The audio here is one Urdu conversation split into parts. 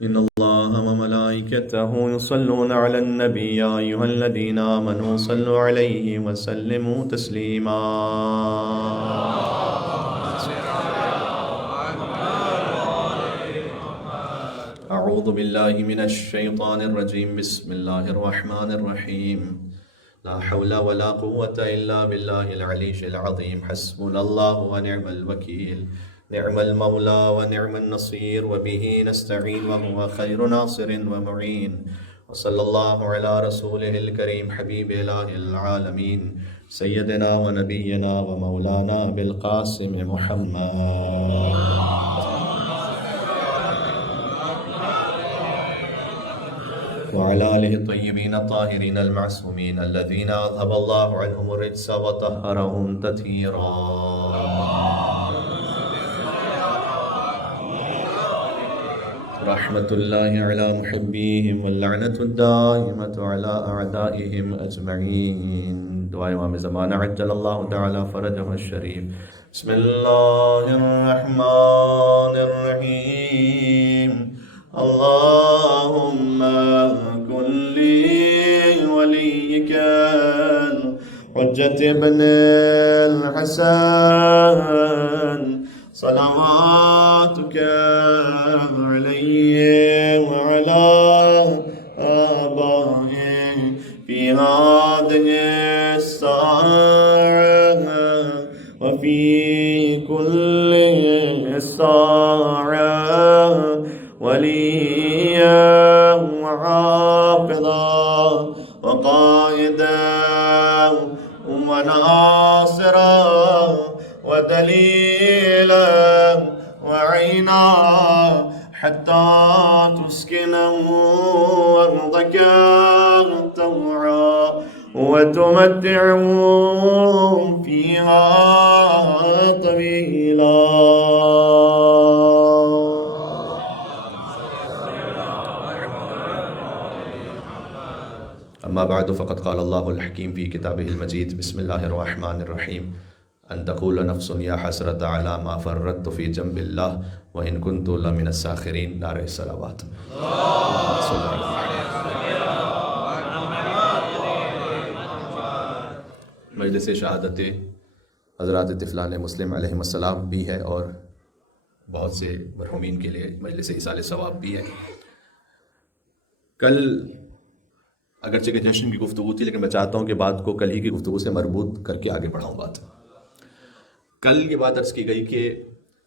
إن الله وملائكته يصلون على النبي يا أيها الذين آمنوا صلوا عليه وسلموا تسليما. أعوذ بالله من الشيطان الرجيم. بسم الله الرحمن الرحيم. لا حول ولا قوة إلا بالله العلي العظيم. حسبنا الله ونعم الوكيل. نعم المولى ونعم النصير وبه نستعين وهو خير ناصر ومعين. وصلى الله على رسوله الكريم حبيب إله العالمين سيدنا ونبينا ومولانا بالقاسم محمد وعلى آله الطيبين الطاهرين المعصومين الذين أذهب الله عنهم الرجس وطهرهم تطهيرا. رحمة الله على محبيهم واللعنة الدائمة على أعدائهم أجمعين. دعاء امام زمانہ عجل اللہ تعالی فرجہ الشریف. بسم اللہ الرحمن الرحیم. اللهم كن لوليك الحجة ابن الحسن صلواتك عليه وعلى آبائه في هذه الساعة وفي كل ساعة وليا وحافظا وقائدا وناصرا ودليلا وعينا حتى تسكنه أرضك طوعا وتمتعه فيها طويلا. أما بعد فقد قال الله الحكيم في كتابه المجيد. بسم الله الرحمن الرحيم. أن تقول نفس يا حسرة على ما فرطت في جنب الله وإن كنت لمن الساخرين. نعرہ الصلوات. مجلس شہادت حضرات طفلان مسلم علیہ السلام بھی ہے اور بہت سے مرحومین کے لیے مجلس ایصال ثواب بھی ہے. کل اگرچہ کہ جشن کی گفتگو تھی لیکن میں چاہتا ہوں کہ بات کو کل ہی کی گفتگو سے مربوط کر کے آگے بڑھاؤں. بات کل یہ بات عرض کی گئی کہ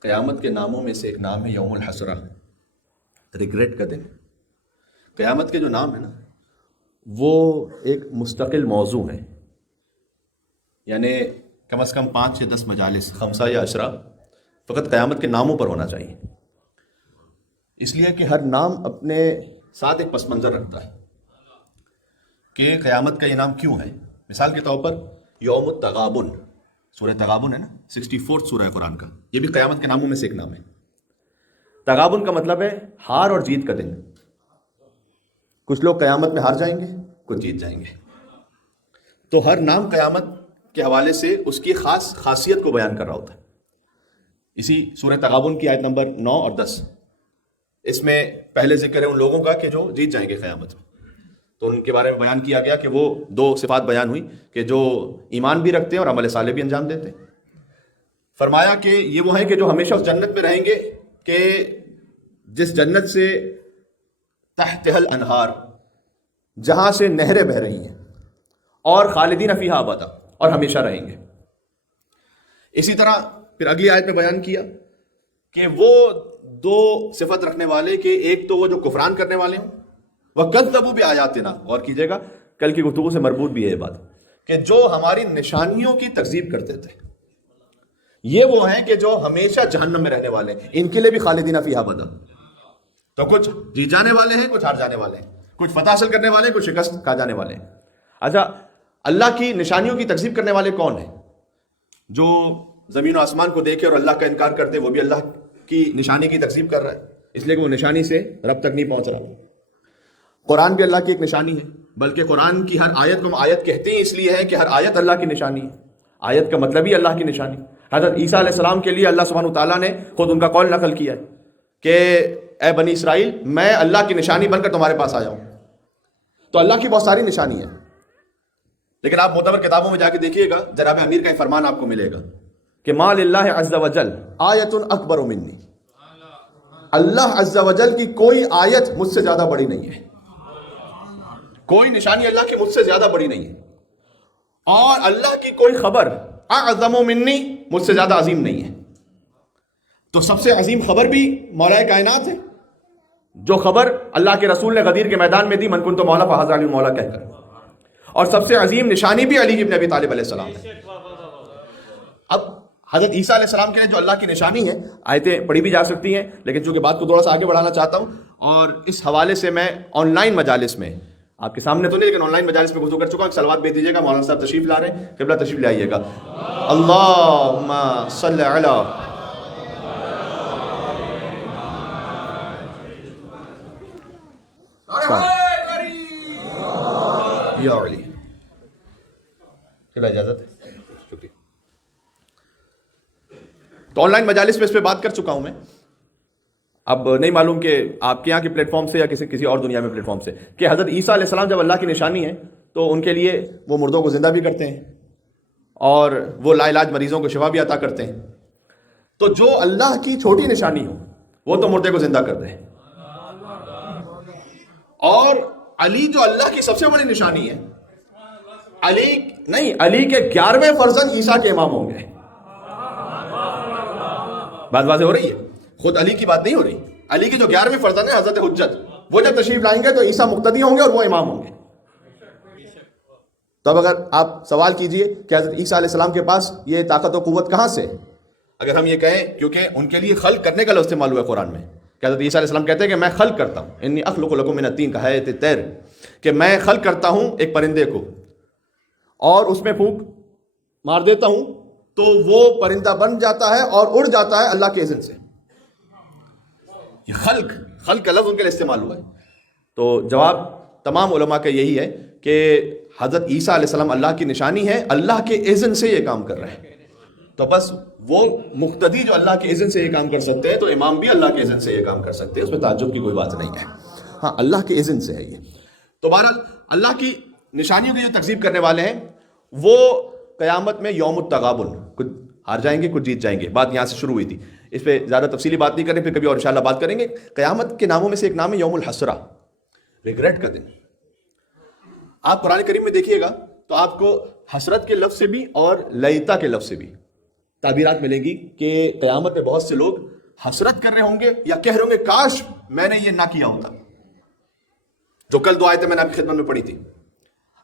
قیامت کے ناموں میں سے ایک نام ہے یوم الحسرہ، ریگریٹ کا دن. قیامت کے جو نام ہے نا وہ ایک مستقل موضوع ہے، یعنی کم از کم 5 سے 10 مجالس 5 یا 10 فقط قیامت کے ناموں پر ہونا چاہیے، اس لیے کہ ہر نام اپنے ساتھ ایک پس منظر رکھتا ہے کہ قیامت کا یہ نام کیوں ہے. مثال کے طور پر یوم التغابن، سورہ تغابن ہے نا، 64 سورہ قرآن کا، یہ بھی قیامت کے ناموں میں سے ایک نام ہے. تغابن کا مطلب ہے ہار اور جیت کا دن. کچھ لوگ قیامت میں ہار جائیں گے، کچھ جیت جائیں گے. تو ہر نام قیامت کے حوالے سے اس کی خاص خاصیت کو بیان کر رہا ہوتا ہے. اسی سورہ تغابن کی آیت نمبر 9 اور 10 اس میں پہلے ذکر ہے ان لوگوں کا کہ جو جیت جائیں گے قیامت میں. تو ان کے بارے میں بیان کیا گیا کہ وہ 2 صفات بیان ہوئی کہ جو ایمان بھی رکھتے ہیں اور عمل صالح بھی انجام دیتے ہیں. فرمایا کہ یہ وہ ہیں کہ جو ہمیشہ اس جنت میں رہیں گے کہ جس جنت سے تحتها الانہار، جہاں سے نہریں بہہ رہی ہیں، اور خالدین فیہا ابدا، اور ہمیشہ رہیں گے. اسی طرح پھر اگلی آیت میں بیان کیا کہ وہ 2 صفت رکھنے والے کہ ایک تو وہ جو کفران کرنے والے ہوں، وَكَذَّبُوا بِآيَاتِنَا، اور کیجیے گا کل کی گفتگو سے مربوط بھی ہے یہ بات کہ جو ہماری نشانیوں کی تکذیب کرتے تھے، یہ وہ ہیں کہ جو ہمیشہ جہنم میں رہنے والے ہیں. ان کے لیے بھی خالدین فیہا ابدا. تو کچھ جیت جانے والے ہیں، کچھ ہار جانے والے ہیں، کچھ فتح حاصل کرنے والے ہیں، کچھ شکست کھا جانے والے ہیں. اچھا، اللہ کی نشانیوں کی تکذیب کرنے والے کون ہیں؟ جو زمین و آسمان کو دیکھے اور اللہ کا انکار کرتے، وہ بھی اللہ کی نشانی کی تکذیب کر رہا ہے، اس لیے کہ وہ نشانی سے رب تک نہیں پہنچ رہا. قرآن بھی اللہ کی ایک نشانی ہے، بلکہ قرآن کی ہر آیت کو ہم آیت کہتے ہیں اس لیے ہے کہ ہر آیت اللہ کی نشانی ہے. آیت کا مطلب ہی اللہ کی نشانی. حضرت عیسیٰ علیہ السلام کے لیے اللہ سبحانہ تعالیٰ نے خود ان کا قول نقل کیا ہے کہ اے بنی اسرائیل میں اللہ کی نشانی بن کر تمہارے پاس آیا ہوں. تو اللہ کی بہت ساری نشانی ہے، لیکن آپ معتبر کتابوں میں جا کے دیکھیے گا، جناب امیر کا ایک فرمان آپ کو ملے گا کہ ما للہ عز وجل آیت اکبر منی، اللہ عز وجل کی کوئی آیت مجھ سے زیادہ بڑی نہیں ہے، کوئی نشانی اللہ کی مجھ سے زیادہ بڑی نہیں ہے، اور اللہ کی کوئی خبر اعظم منی مجھ سے زیادہ عظیم نہیں ہے. تو سب سے عظیم خبر بھی مولا کائنات ہے، جو خبر اللہ کے رسول نے غدیر کے میدان میں دی، من کنت مولا فہذا علی مولا کہہ کر. اور سب سے عظیم نشانی بھی علی ابن ابی طالب علیہ السلام ہے. اب حضرت عیسیٰ علیہ السلام کے لیے جو اللہ کی نشانی ہے، آیتیں پڑھی بھی جا سکتی ہیں، لیکن چونکہ بات کو تھوڑا سا آگے بڑھانا چاہتا ہوں، اور اس حوالے سے میں آن لائن مجالس میں آپ کے سامنے تو نہیں لیکن آن لائن مجالس میں گفتگو کر چکا ہوں. صلوات بھیج دیجیے گا. مولانا صاحب تشریف لا رہے ہیں، قبلہ تشریف لے آئیے گا. اللہم صلی علی یا علی. چلا اجازت ہے، شکریہ. تو آن لائن مجالس میں اس پہ بات کر چکا ہوں میں. اب نہیں معلوم کہ آپ کے یہاں کے پلیٹ فارم سے یا کسی اور دنیا میں پلیٹ فارم سے، کہ حضرت عیسیٰ علیہ السلام جب اللہ کی نشانی ہے تو ان کے لیے وہ مردوں کو زندہ بھی کرتے ہیں اور وہ لا علاج مریضوں کو شفا بھی عطا کرتے ہیں. تو جو اللہ کی چھوٹی نشانی ہو وہ تو مردے کو زندہ کرتے ہیں، اور علی جو اللہ کی سب سے بڑی نشانی ہے، علی کے 11ویں فرزند عیسیٰ کے امام ہوں گے. بات واضح ہو رہی ہے؟ خود علی کی بات نہیں ہو رہی. علی کی جو 11ویں فرزند ہے حضرت حجت، وہ جب تشریف لائیں گے تو عیسیٰ مقتدی ہوں گے اور وہ امام ہوں گے. تو اب اگر آپ سوال کیجئے کہ حضرت عیسیٰ علیہ السلام کے پاس یہ طاقت و قوت کہاں سے، اگر ہم یہ کہیں، کیونکہ ان کے لیے خلق کرنے کا لفظ استعمال ہوا ہے قرآن میں، کہ حضرت عیسیٰ علیہ السلام کہتے ہیں کہ میں خلق کرتا ہوں، انی اخلق لکم من الطین کا حیات الطیر، کہ میں خلق کرتا ہوں ایک پرندے کو اور اس میں پھونک مار دیتا ہوں تو وہ پرندہ بن جاتا ہے اور اڑ جاتا ہے اللہ کے اذن سے. یہ خلق کا لفظ ان کے لیے استعمال ہوا ہے. تو جواب تمام علماء کا یہی ہے کہ حضرت عیسیٰ علیہ السلام اللہ کی نشانی ہے، اللہ کے اذن سے یہ کام کر رہے ہیں. تو بس وہ مقتدی جو اللہ کے اذن سے یہ کام کر سکتے ہیں، تو امام بھی اللہ کے اذن سے یہ کام کر سکتے ہیں، اس میں تعجب کی کوئی بات نہیں ہے. ہاں، اللہ کے اذن سے ہے یہ. تو بہرحال اللہ کی نشانیوں کی جو تکذیب کرنے والے ہیں وہ قیامت میں یوم التغابن، کچھ ہار جائیں گے کچھ جیت جائیں گے. بات یہاں سے شروع ہوئی تھی، اس پہ زیادہ تفصیلی بات نہیں کریں، پھر کبھی اور انشاءاللہ بات کریں گے. قیامت کے ناموں میں سے ایک نام ہے یوم الحسرہ، ریگریٹ کا دن. آپ قرآن کریم میں دیکھیے گا تو آپ کو حسرت کے لفظ سے بھی اور لیتا کے لفظ سے بھی تعبیرات ملیں گی کہ قیامت میں بہت سے لوگ حسرت کر رہے ہوں گے یا کہہ رہے ہوں گے کاش میں نے یہ نہ کیا ہوتا. جو کل 2 آیتیں میں نے آپ کی خدمت میں پڑھی تھی،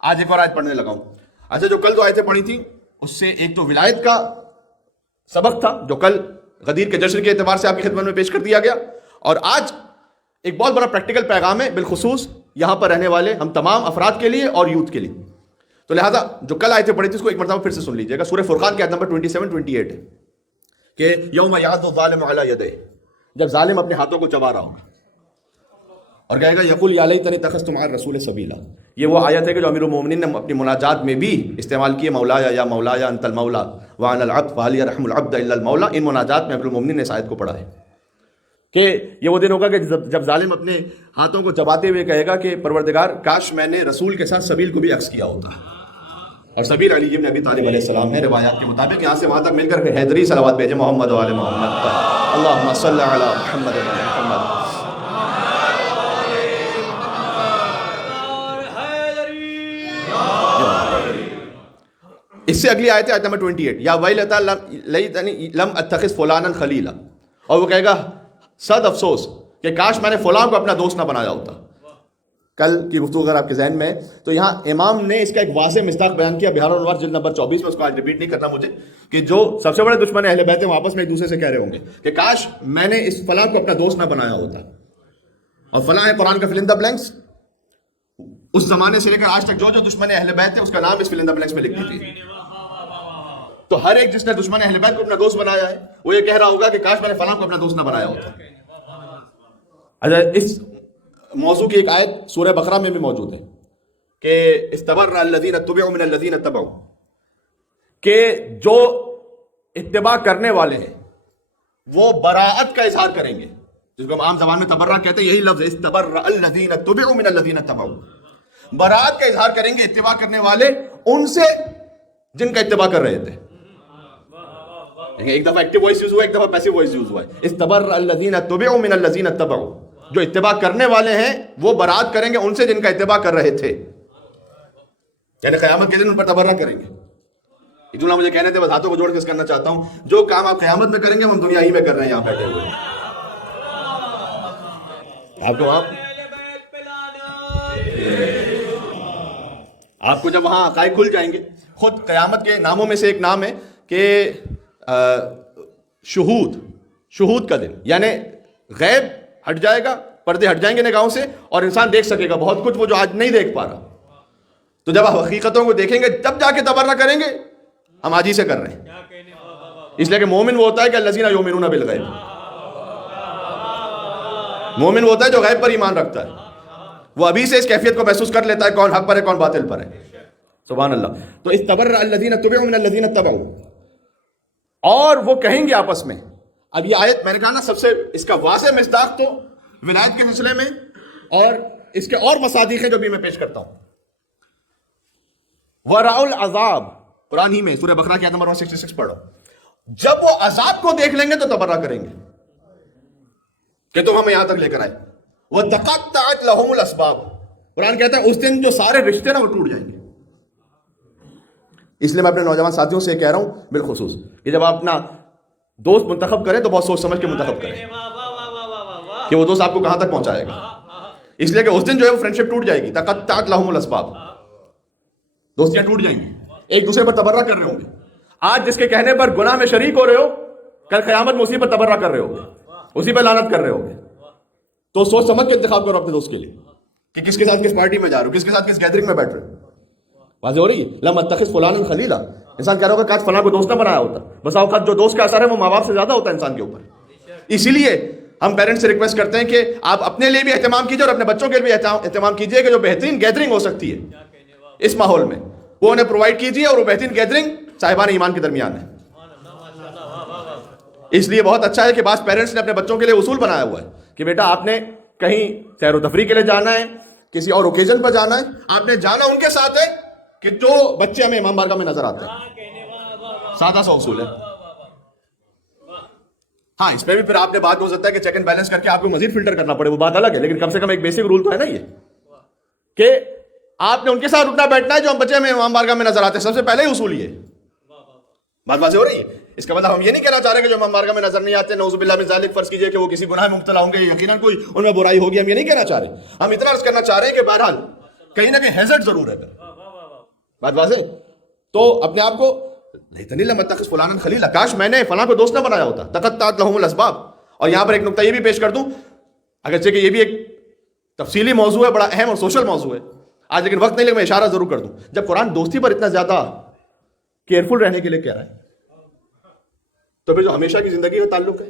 آج ایک اور آیت پڑھنے لگا ہوں. اچھا، جو کل 2 آیتیں پڑھی تھی اس سے ایک تو ولایت کا سبق تھا جو کل غدیر کے جشن کے اعتبار سے آپ کی خدمت میں پیش کر دیا گیا، اور آج ایک بہت بڑا پریکٹیکل پیغام ہے بالخصوص یہاں پر رہنے والے ہم تمام افراد کے لیے اور یوتھ کے لیے. تو لہٰذا جو کل آیتیں پڑھی تھی اس کو ایک مرتبہ پھر سے سن لیجیے گا. سورہ فرقان کی آیت نمبر 27-28 ہے کہ یوم یعض الظالم علی یدیہ، جب ظالم اپنے ہاتھوں کو چبا رہا ہوگا اور کہے گا یقول یا لیتنی اتخذت مع الرسول سبیلا. یہ وہ آیت ہے کہ جو امیر المومنین نے اپنی مناجات میں بھی استعمال کی ہے، مولایا یا مولایا انت المولا وانا العبد فهل يرحم العبد الا المولا. ان مناجات میں امیر المومنین نے اس آیت کو پڑھا ہے کہ یہ وہ دن ہوگا کہ جب ظالم اپنے ہاتھوں کو چباتے ہوئے کہے گا کہ پروردگار کاش میں نے رسول کے ساتھ سبیل کو بھی عکس کیا ہوتا. اور سبیل علی ابن ابی طالب علیہ السلام ہے. روایات کے مطابق یہاں سے وہاں تک مل کر کے حیدری صلوات بھیجے محمد و آل محمد پر. اللہم صلی علی محمد و آل محمد. اس سے اگلی آیت ہے آیت نمبر 28، یا ویلتا لیتنی لم اتخذ فلانا خلیلا. اور وہ کہے گا صد افسوس کہ کاش میں نے فلاں کو اپنا دوست نہ بنایا ہوتا. کل کی گفتگو اگر آپ کے ذہن میں ہے تو یہاں امام نے اس کا ایک واضح مصداق بیان کیا بہار الانوار جلد نمبر 24 میں. اس کو آج ریپیٹ نہیں کرنا مجھے، کہ جو سب سے بڑے دشمن اہل بیت ہیں وہ آپس میں ایک دوسرے سے کہہ رہے ہوں گے کہ کاش میں نے اس فلاں کو اپنا دوست نہ بنایا ہوتا. اور فلاں ہے قرآن کا فل ان دا بلینکس. اس زمانے سے لے کر آج تک جو دشمن اہل بیت ہے اس کا نام اس فل ان دا بلینکس میں لکھ دیجیے. تو ہر ایک جس نے دشمن اہل بیت کو اپنا دوست بنایا ہے وہ یہ کہہ رہا ہوگا کہ کاش میں نے فلاں کو اپنا دوست نہ بنایا ہوتا. اچھا، اس موضوع کی ایک آیت سورہ بقرہ میں بھی موجود ہے کہ استبرأ الذین اتبعوا من الذین اتبعوا، کہ جو اتباع کرنے والے ہیں وہ براءت کا اظہار کریں گے جس کو ہم عام زبان میں تبرہ کہتے ہیں، یہی لفظ ہے، استبرأ الذین تبعوا من الذین اتبعوا. برات کا اظہار کریں گے اتباع کرنے والے ان سے جن کا اتباع کر رہے تھے. ایک دفعہ ایکٹیو وائس یوز ہوا، ایک دفعہ پیسیو وائس یوز ہوا ہے. استبرأ الذین تبعوا من الذین اتبعوا. جو اتباع کرنے والے ہیں وہ برات کریں گے ان سے جن کا اتباع کر رہے تھے، یعنی قیامت کے دن ان پر تبرہ کریں گے. یہ جملہ مجھے کہنے تھے، بس ہاتھوں کو جوڑ کے اس کرنا چاہتا ہوں. جو کام آپ قیامت میں کریں گے وہ ہم دنیا ہی میں کر رہے ہیں یہاں بیٹھے ہوئے. آپ کو جب وہاں عقائد کھل جائیں گے. خود قیامت کے ناموں میں سے ایک نام ہے کہ شہود کا دن، یعنی غیب ہٹ جائے گا، پردے ہٹ جائیں گے نگاہوں سے، اور انسان دیکھ سکے گا بہت کچھ وہ جو آج نہیں دیکھ پا رہا. تو جب آپ حقیقتوں کو دیکھیں گے تب جا کے تبرہ کریں گے. ہم آج ہی سے کر رہے ہیں، اس لیے کہ مومن وہ ہوتا ہے کہ الذین یؤمنون بالغیب. مومن وہ ہوتا ہے جو غیب پر ایمان رکھتا ہے. وہ ابھی سے اس کیفیت کو محسوس کر لیتا ہے کون حق پر ہے کون باطل پر ہے. سبحان اللہ. تو استبرأ الذین تبعوا من الذین اتبعوا. اور وہ کہیں گے آپس میں. اب یہ آیت میں نے کہا نا سب سے اس کا واضح مصداق تو ولایت کے سلسلے میں، اور اس کے اور مصادیق ہیں جو بھی میں پیش کرتا ہوں. وَرَأَوْا الْعَذَابَ، قرآن ہی میں سورہ بقرہ کی آیت نمبر 166 پڑھو. جب وہ عذاب کو دیکھ لیں گے تو تبرہ کریں گے کہ تم ہمیں یہاں تک لے کر آئے. وَتَقَطَّعَتْ لَهُمُ الْأَسْبَابُ، قرآن کہتا ہے اس دن جو سارے رشتے نا وہ ٹوٹ جائیں گے. اس لیے میں اپنے نوجوان ساتھیوں سے کہہ رہا ہوں بالخصوص کہ جب آپ اپنا دوست منتخب کریں تو بہت سوچ سمجھ کے منتخب کریں کہ وہ دوست آپ کو کہاں تک پہنچائے گا. اس لیے کہ اس دن جو ہے وہ فرینڈشپ ٹوٹ جائے گی. تقطعت لهم الاسباب، دوستیاں ٹوٹ جائیں گی، ایک دوسرے پر تبرہ کر رہے ہوں گے. آج جس کے کہنے پر گناہ میں شریک ہو رہے ہو، کل قیامت میں اسی پر تبرہ کر رہے ہوگے، اسی پر لعنت کر رہے ہوگے. تو سوچ سمجھ کے انتخاب کرو اپنے دوست کے لیے کہ کس کے ساتھ کس پارٹی میں جا رہے ہو، کس کے ساتھ کس گیدرنگ میں بیٹھ رہے ہو. واضح ہو رہی ہے. لم اتخذ فلانا خلیلا، انسان کہہ رہا ہوگا کاش فلاں کو دوست نہ بنایا ہوتا. بس اوقات جو دوست کا اثر ہے وہ ماں باپ سے زیادہ ہوتا ہے انسان کے اوپر. اسی لیے ہم پیرنٹس سے ریکویسٹ کرتے ہیں کہ آپ اپنے لیے بھی اہتمام کیجیے اور اپنے بچوں کے لیے بھی اہتمام کیجیے کہ جو بہترین گیدرنگ ہو سکتی ہے اس ماحول میں وہ انہیں پرووائڈ کیجیے، اور وہ بہترین گیدرنگ صاحبان ایمان کے درمیان ہے. اس لیے بہت اچھا ہے کہ بعض پیرنٹس نے اپنے بچوں کے لیے اصول بنایا ہوا ہے کہ بیٹا آپ نے کہیں سیر و تفریح کے لیے جانا ہے، کسی اور اوکیزن پر جانا ہے، آپ نے جانا ان کے ساتھ ہے کہ جو بچے ہمیں امام بارگاہ میں نظر آتے ہیں. سادہ سا اصول ہے. ہاں اس میں بھی پھر آپ نے بات ہو سکتا ہے کہ چیک اینڈ بیلنس کر کے آپ کو مزید فلٹر کرنا پڑے، وہ بات الگ ہے، لیکن کم سے کم ایک بیسک رول تو ہے نا یہ کہ آپ نے ان کے ساتھ اٹھنا بیٹھنا ہے جو ہم بچے ہمیں امام بارگاہ میں نظر آتے ہیں. سب سے پہلے ہی اصول یہ بات واضح ہو رہی ہے. اس کا مطلب ہم یہ نہیں کہنا چاہ رہے کہ جو امام بارگاہ میں نظر نہیں آتے نعوذ باللہ من ذالک فرض کیجئے کہ وہ کسی گناہ میں مبتلا ہوں گے، یقیناً کوئی ان میں برائی ہوگی. ہم یہ نہیں کہنا چاہ رہے. ہم اتنا عرض کرنا چاہ رہے ہیں کہ بہرحال کہیں نہ کہیں ہیزرڈ ضرور ہے. بات واضح. تو اپنے آپ کو لیتنی لم اتخذ فلانا خلیلا، کاش میں نے فلاں کو دوست نہ بنایا ہوتا. تقطعت لهم الاسباب. اور یہاں پر ایک نقطہ یہ بھی پیش کر دوں، اگرچہ کہ یہ بھی ایک تفصیلی موضوع ہے، بڑا اہم اور سوشل موضوع ہے آج، لیکن وقت نہیں لگے میں اشارہ ضرور کر دوں. جب قرآن دوستی پر اتنا زیادہ کیئرفل رہنے کے لیے کہہ رہا ہے تو پھر جو ہمیشہ کی زندگی کا تعلق ہے.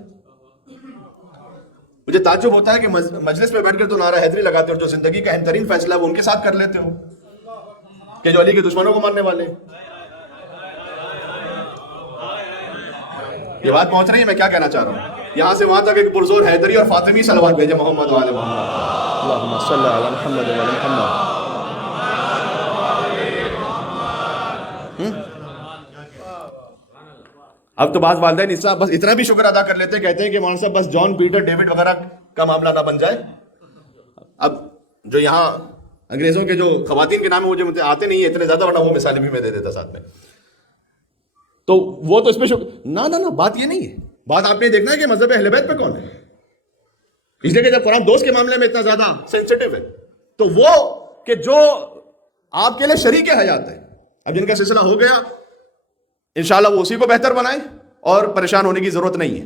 مجھے تعجب ہوتا ہے کہ مجلس میں بیٹھ کر تو نعرہ حیدری لگاتے ہو، جو زندگی کا اہم ترین فیصلہ ہے وہ ان کے ساتھ کر لیتے ہو کہ جو علی کے دشمنوں کو ماننے والے. یہ بات پہنچ رہی ہے میں کیا کہنا چاہ رہا ہوں. یہاں سے وہاں تک ایک پرزور حیدری اور فاطمی صلوات بھیجے محمد وعلی محمد. اللہم صلی علی محمد وعلی محمد. اب تو بعض والدین اس بس اتنا بھی شکر ادا کر لیتے ہیں، کہتے ہیں کہ مولانا صاحب بس جان پیٹر ڈیوڈ وغیرہ کا معاملہ نہ بن جائے. اب جو یہاں انگریزوں کے جو خواتین کے نام ہیں مجھے آتے نہیں ہیں اتنے زیادہ، ورنہ وہ مثالیں بھی میں دے دیتا ساتھ میں. تو وہ تو اس پہ نہ بات یہ نہیں ہے. بات آپ نے دیکھنا ہے کہ مذہب اہل بیت پہ کون ہے. اس لیے کہ جب قرآن دوست کے معاملے میں اتنا زیادہ سینسٹیو ہے تو وہ کہ جو آپ کے لیے شریک حیات ہے، اب جن کا سلسلہ ہو گیا انشاءاللہ وہ اسی کو بہتر بنائیں اور پریشان ہونے کی ضرورت نہیں ہے.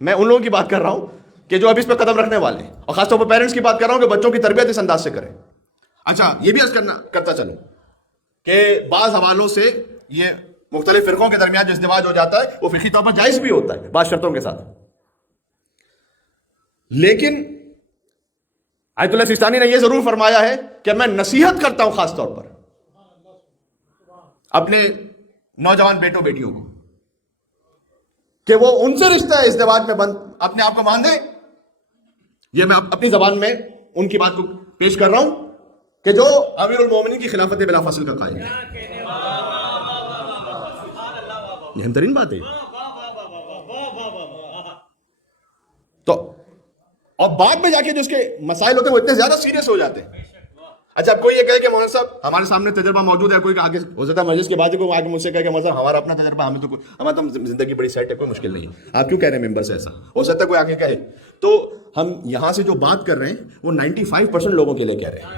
میں ان لوگوں کی بات کر رہا ہوں کہ جو اب اس پہ قدم رکھنے والے ہیں، اور خاص طور پر پیرنٹس کی بات کر رہا ہوں کہ بچوں کی تربیت اس انداز سے کریں. اچھا یہ بھی عرض کرتا چلوں کہ بعض حوالوں سے یہ مختلف فرقوں کے درمیان جو ازدواج ہو جاتا ہے وہ فقہی طور پر جائز بھی ہوتا ہے بعض شرطوں کے ساتھ، لیکن آیت اللہ سیستانی نے یہ ضرور فرمایا ہے کہ میں نصیحت کرتا ہوں خاص طور پر اپنے نوجوان بیٹوں بیٹیوں کو کہ وہ ان سے رشتہ ازدواج میں بند اپنے آپ کو باندھیں یہ میں اپنی زبان میں ان کی بات کو پیش کر رہا ہوں کہ جو امیر المومنین کی خلافت بلا فصل کا قائل ہے. یہ اہم ترین بات ہے. تو اور بعد میں جا کے جو اس کے مسائل ہوتے ہیں وہ اتنے زیادہ سیریس ہو جاتے ہیں. اچھا کوئی یہ کہے کہ مولانا صاحب ہمارے سامنے تجربہ موجود ہے, کوئی آگے ہو سکتا ہے مجلس کے بعد کوئی آگے مجھ سے کہے کہ مولانا صاحب ہمارا اپنا تجربہ, ہمیں تو ہمارا تو زندگی بڑی سیٹ ہے, کوئی مشکل نہیں ہے, آپ کیوں کہہ رہے ہیں ممبر سے ایسا؟ ہو سکتا ہے کوئی آگے کہے. تو ہم یہاں سے جو بات کر رہے ہیں وہ 95% لوگوں کے لیے کہہ رہے ہیں.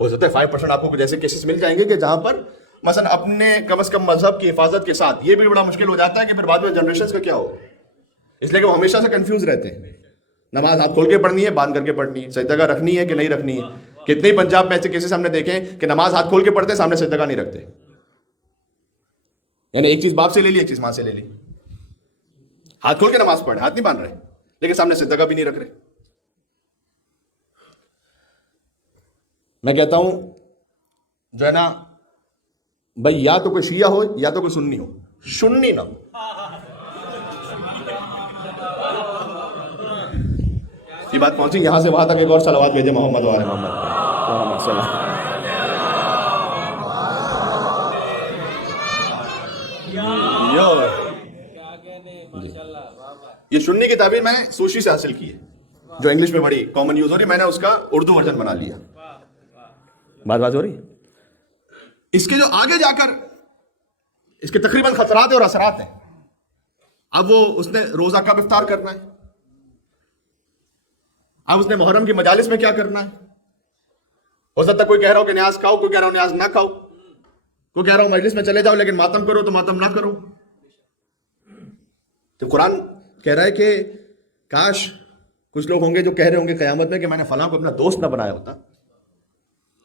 ہو سکتا ہے 5% آپ کو کچھ ایسے کیسز مل جائیں گے کہ جہاں پر مثلا اپنے کم از کم مذہب کی حفاظت کے ساتھ یہ بھی بڑا مشکل ہو جاتا ہے کہ پھر بعد میں جنریشنز کا کیا ہو, اس لیے کہ وہ ہمیشہ سے کنفیوز رہتے ہیں. نماز ہاتھ کھول کے پڑھنی ہے, باندھ کر کے پڑھنی ہے, سجدہ رکھنی ہے کہ نہیں رکھنی ہے. کتنے پنجاب میں ایسے کیسز ہم نے دیکھے کہ نماز ہاتھ کھول کے پڑھتے سامنے سجدہ نہیں رکھتے, یعنی ایک چیز باپ سے لے لی ایک چیز ماں سے لے لی. ہاتھ کھول کے نماز پڑھے, ہاتھ نہیں باندھ رہے, لیکن سامنے سجدہ بھی نہیں رکھ رہے. میں کہتا ہوں جو ہے نا بھائی, یا تو کوئی شیعہ ہو یا تو کوئی سنی ہو, سنی نہ ہو. یہ بات پہنچی یہاں سے وہاں تک, ایک اور صلوات بھیجے محمد وعلی محمد. یہ سنی کی تعبیر میں نے سوشی سے حاصل کی ہے, جو انگلش میں بڑی کامن یوز ہو رہی ہے. میں نے اس کا اردو ورژن بنا لیا. بات ہو رہی ہے. اس کے جو آگے جا کر اس کے تقریباً خطرات اور اثرات ہیں. اب وہ اس نے روزہ کب افطار کرنا ہے, اب اس نے محرم کی مجالس میں کیا کرنا ہے. ہو سکتا ہے کوئی کہہ رہا ہو کہ نیاز کھاؤ, کوئی کہہ رہا ہو نیاز نہ کھاؤ, کوئی کہہ رہا ہو مجلس میں چلے جاؤ لیکن ماتم کرو تو ماتم نہ کرو. تو قرآن کہہ رہا ہے کہ کاش کچھ لوگ ہوں گے جو کہہ رہے ہوں گے قیامت میں کہ میں نے فلاں کو اپنا دوست نہ بنایا ہوتا.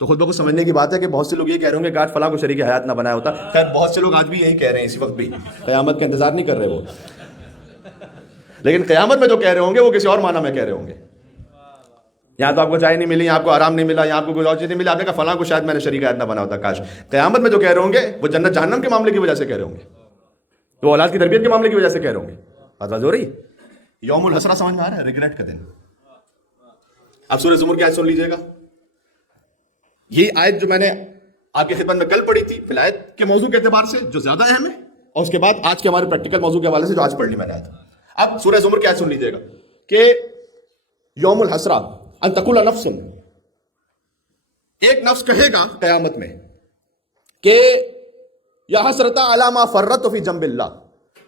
تو خود بخود سمجھنے کی بات ہے کہ بہت سے لوگ یہ کہہ رہے ہوں گے کاش فلاں کو شریک حیات نہ بنایا ہوتا. خیر بہت سے لوگ آج بھی یہی کہہ رہے ہیں, اسی وقت بھی قیامت کا انتظار نہیں کر رہے وہ, لیکن قیامت میں جو کہہ رہے ہوں گے وہ کسی اور معنی میں کہہ رہے ہوں گے. یہاں تو آپ کو چائے نہیں ملی, یہاں آپ کو آرام نہیں ملا, یہاں آپ کو کوئی اور چیز نہیں ملی, آپ نے کہا فلاں کو شاید میں نے شریک حیات نہ بنا ہوتا. کاش قیامت میں جو کہہ رہے ہوں گے وہ جنت جہنم کے معاملے کی وجہ سے کہہ رہے ہوں گے, وہ اولاد کی تربیت کے معاملے کی وجہ سے کہہ رہے ہوں گے. بات ہو رہی. یوم الحسرہ سمجھ میں آ رہا ہے, ریگریٹ کا دن. اب سورہ زمر کی آیت سن لیجئے گا. یہ آیت جو میں نے آپ کی خدمت میں کل پڑھی تھی ولایت کے موضوع کے اعتبار سے جو زیادہ اہم ہے, اور اس کے بعد آج کے ہمارے پریکٹیکل موضوع کے حوالے سے جو آج پڑھ لی میں نے آیت. اب سورہ زمر کی آیت سن لیجئے گا کہ یوم الحسرہ ان تقول نفس, ایک نفس کہے گا قیامت میں کہ یا حسرتا علی ما فرطت فی جنب اللہ,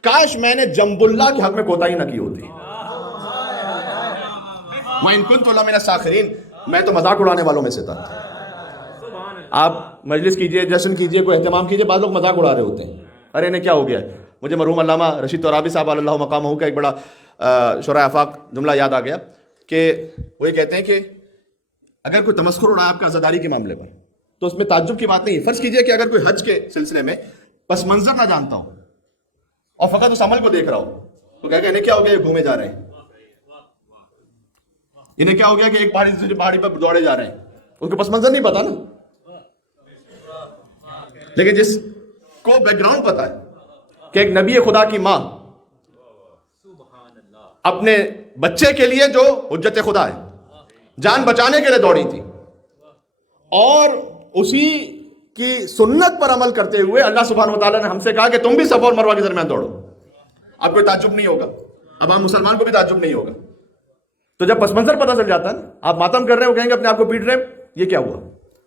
کاش میں نے جنب اللہ کے حق میں کوتاہی نہ کی ہوتی. وَإِن كُنتُ لَمِنَ السَّاخِرِينَ, میں تو مذاق اڑانے والوں میں سے تھا. آپ مجلس کیجئے, جشن کیجئے, کوئی اہتمام کیجئے, بعض لوگ مذاق اڑا رہے ہوتے ہیں, ارے انہیں کیا ہو گیا ہے. مجھے مرحوم علامہ رشید ترابی صاحب اللہ مقامہ کا ایک بڑا شرح آفاق جملہ یاد آ گیا کہ وہ یہ کہتے ہیں کہ اگر کوئی تمسخر اڑایا آپ کا عزاداری کے معاملے پر تو اس میں تعجب کی بات نہیں ہے. فرض کیجئے کہ اگر کوئی حج کے سلسلے میں پس منظر نہ جانتا ہو اور فقط اس عمل کو دیکھ رہا ہو تو کہہ کہ انہیں کیا ہو گیا, یہ گھومے جا رہے ہیں, انہیں کیا ہو گیا کہ ایک پہاڑی سے پہاڑی پر دوڑے جا رہے ہیں, ان کو پس منظر نہیں پتا نا. لیکن جس کو بیک گراؤنڈ پتا ہے کہ ایک نبی خدا کی ماں اپنے بچے کے لیے جو حجت خدا ہے جان بچانے کے لیے دوڑی تھی, اور اسی کی سنت پر عمل کرتے ہوئے اللہ سبحانہ و تعالیٰ نے ہم سے کہا کہ تم بھی صفا اور مروہ کے درمیان دوڑو. اب کوئی تعجب نہیں ہوگا, اب ہم مسلمان کو بھی تعجب نہیں ہوگا. تو جب پس منظر پتہ چل جاتا ہے نا, آپ ماتم کر رہے ہیں, وہ کہیں گے اپنے آپ کو پیٹ رہے ہیں, یہ کیا ہوا,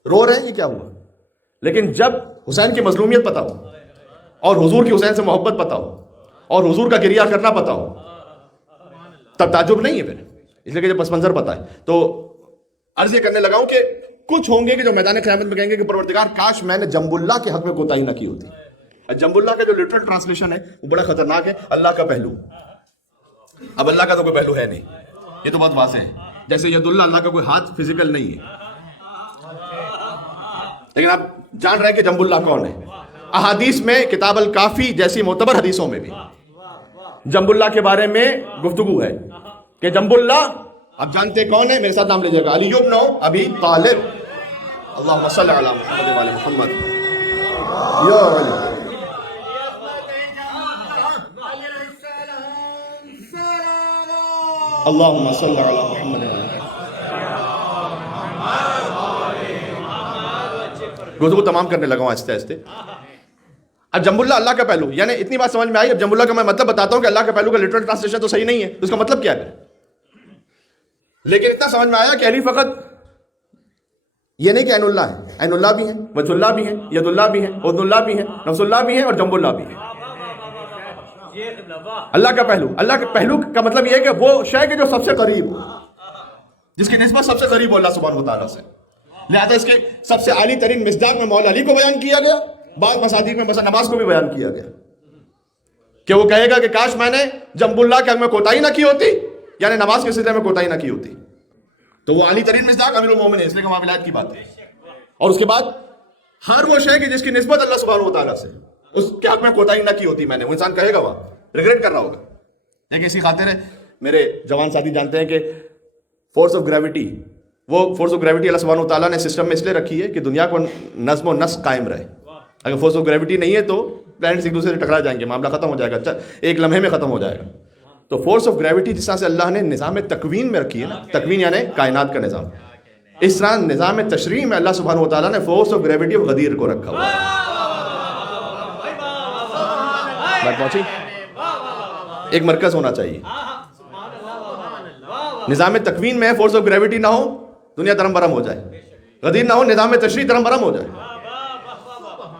رو رہے ہیں, یہ کیا ہوا. لیکن جب حسین کی مظلومیت پتہ ہو اور حضور کی حسین سے محبت پتہ ہو اور حضور کا گریہ کرنا پتہ ہو تب تعجب نہیں ہے پھر, اس لیے کہ جب پس منظر پتہ ہے. تو عرض یہ کرنے لگا ہوں کہ کچھ ہوں گے کہ جو میدان قیامت میں کہیں گے کہ پروردگار کاش میں نے جنب اللہ کے حق میں کوتاہی نہ کی ہوتی. جنب اللہ کا جو لٹرل ٹرانسلیشن ہے وہ بڑا خطرناک ہے, اللہ کا پہلو. اب اللہ کا تو کوئی پہلو ہے نہیں, یہ تو بہت واضح ہے. جیسے ید اللہ, اللہ کا کوئی ہاتھ فزیکل نہیں ہے, لیکن آپ جان رہے ہیں کہ جنب اللہ کون ہے. احادیث میں کتاب الکافی جیسی معتبر حدیثوں میں بھی جنب اللہ کے بارے میں گفتگو ہے کہ جنب اللہ آپ جانتے کون ہے, میرے ساتھ نام لیجیے گا, علی بن ابی طالب. اللہم صلی علی محمد وعلی محمد. یا علی اللہم صلی علی محمد. گفتگو تمام کرنے لگا ہوں آہستہ آہستہ. اب جنب اللہ اللہ کا پہلو، یعنی اتنی بات سمجھ میں آئی. اب جنب اللہ کا میں مطلب بتاتا ہوں کہ اللہ کا پہلو کا لٹرل ٹرانسلیشن تو صحیح نہیں ہے، اس کا مطلب کیا ہے. لیکن اتنا سمجھ میں آیا کہ علی فقط یہ نہیں کہ عین اللہ ہے، عین اللہ بھی ہے، وجہ اللہ بھی ہے، ید اللہ بھی ہے، عد اللہ بھی ہے، نفس اللہ بھی ہے، اور جنب اللہ بھی ہے. اللہ کا پہلو، اللہ کے پہلو کا مطلب یہ ہے کہ وہ شے کہ جو سب سے قریب ہو، جس کی نسبت سب سے قریب ہو اللہ سبحانہ وتعالیٰ سے. لہذا اس کے سب سے عالی ترین مصداق میں مولا علی کو بیان کیا گیا. بعض مصادیق میں مثلا نماز کو بھی بیان کیا گیا کہ وہ کہے گا کہ کاش میں نے جنب اللہ کے حق میں کوتاہی نہ کی ہوتی، یعنی نماز کے سلسلے میں کوتاہی نہ کی ہوتی. تو وہ عالی ترین مصداق امیر المومنین ہے، اس لیے کہ وہاں ولایت کی بات ہے. اور اس کے بعد ہر وہ شے کہ جس کی نسبت اللہ سبحانہ وتعالیٰ سے، اس کے حق میں کوتاہی نہ کی ہوتی میں نے، وہ انسان کہے گا، وہاں ریگریٹ کر رہا ہوگا. لیکن اسی خاطر ہے میرے جوان ساتھی جانتے ہیں کہ فورس آف گریوٹی، وہ فورس آف گریوٹی اللہ سبحانہ وتعالیٰ نے سسٹم میں اس لیے رکھی ہے کہ دنیا کو نظم و نسق قائم رہے. اگر فورس آف گریوٹی نہیں ہے تو پلانٹس ایک دوسرے سے ٹکرا جائیں گے، معاملہ ختم ہو جائے گا، ایک لمحے میں ختم ہو جائے گا. تو فورس آف گریوٹی جس طرح سے اللہ نے نظام تکوین میں رکھی ہے نا، تکوین یعنی کائنات کا نظام، اس طرح نظام تشریع میں اللہ سبحانہ وتعالیٰ نے فورس آف گریوٹی آف غدیر کو رکھا ہوا ہے. بات پہنچی؟ ایک مرکز ہونا چاہیے. نظام تکوین میں فورس آف گریوٹی نہ ہو دنیا درم برم ہو جائے، غدیر نہ ہو نظام تشریع درم برم ہو جائے.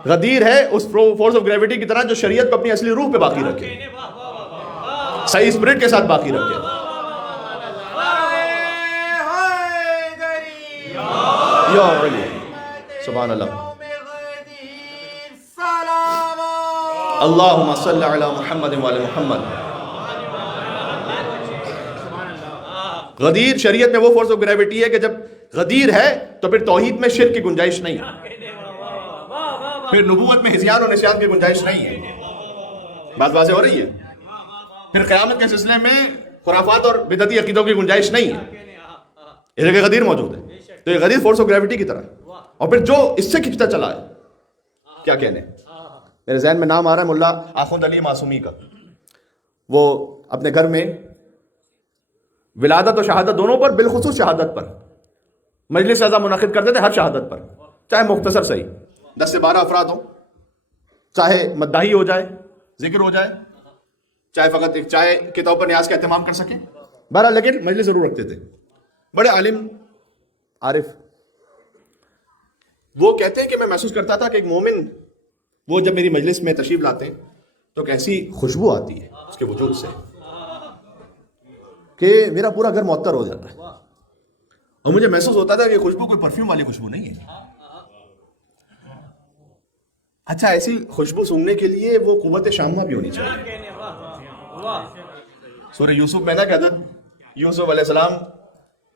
غدیر ہے اس فورس آف گریوٹی کی طرح جو شریعت کو اپنی اصلی روح پہ باقی رکھے، صحیح اسپرٹ کے ساتھ باقی رکھے. یا علی سبحان اللہ. اللہم صلی علی محمد وعلی محمد. غدیر شریعت میں وہ فورس آف گریوٹی ہے کہ جب غدیر ہے تو پھر توحید میں شرک کی گنجائش نہیں ہے، پھر نبوت میں ہذیان و نسیان کی گنجائش نہیں ہے. بات واضح ہو رہی ہے؟ پھر قیامت کے سلسلے میں خرافات اور بدعتی عقیدوں کی گنجائش نہیں ہے، اس لیے کہ غدیر موجود ہے. تو یہ غدیر فورس آف گریوٹی کی طرح. اور پھر جو اس سے کھینچتا چلا ہے، کیا کہنے، میرے ذہن میں نام آ رہا ہے ملا آخوند علی معصومی کا. وہ اپنے گھر میں ولادت و شہادت دونوں پر، بالخصوص شہادت پر مجلس اعظم منعقد کرتے تھے. ہر شہادت پر چاہے مختصر صحیح 10 سے 12 افراد ہوں، چاہے مداحی ہو جائے، ذکر ہو جائے، چاہے فقط ایک چائے کے طور پر نیاز کا اہتمام کر سکیں، بہرحال لیکن مجلس ضرور رکھتے تھے. بڑے عالم عارف. وہ کہتے ہیں کہ میں محسوس کرتا تھا کہ ایک مومن وہ جب میری مجلس میں تشریف لاتے ہیں تو کیسی خوشبو آتی ہے اس کے وجود سے کہ میرا پورا گھر معطر ہو جاتا ہے. اور مجھے محسوس ہوتا تھا کہ خوشبو کوئی پرفیوم والی خوشبو نہیں ہے. اچھا، ایسی خوشبو سونگنے کے لیے وہ قوت شامہ بھی ہونی چاہیے. سورہ یوسف میں نا کہ حضرت یوسف علیہ السلام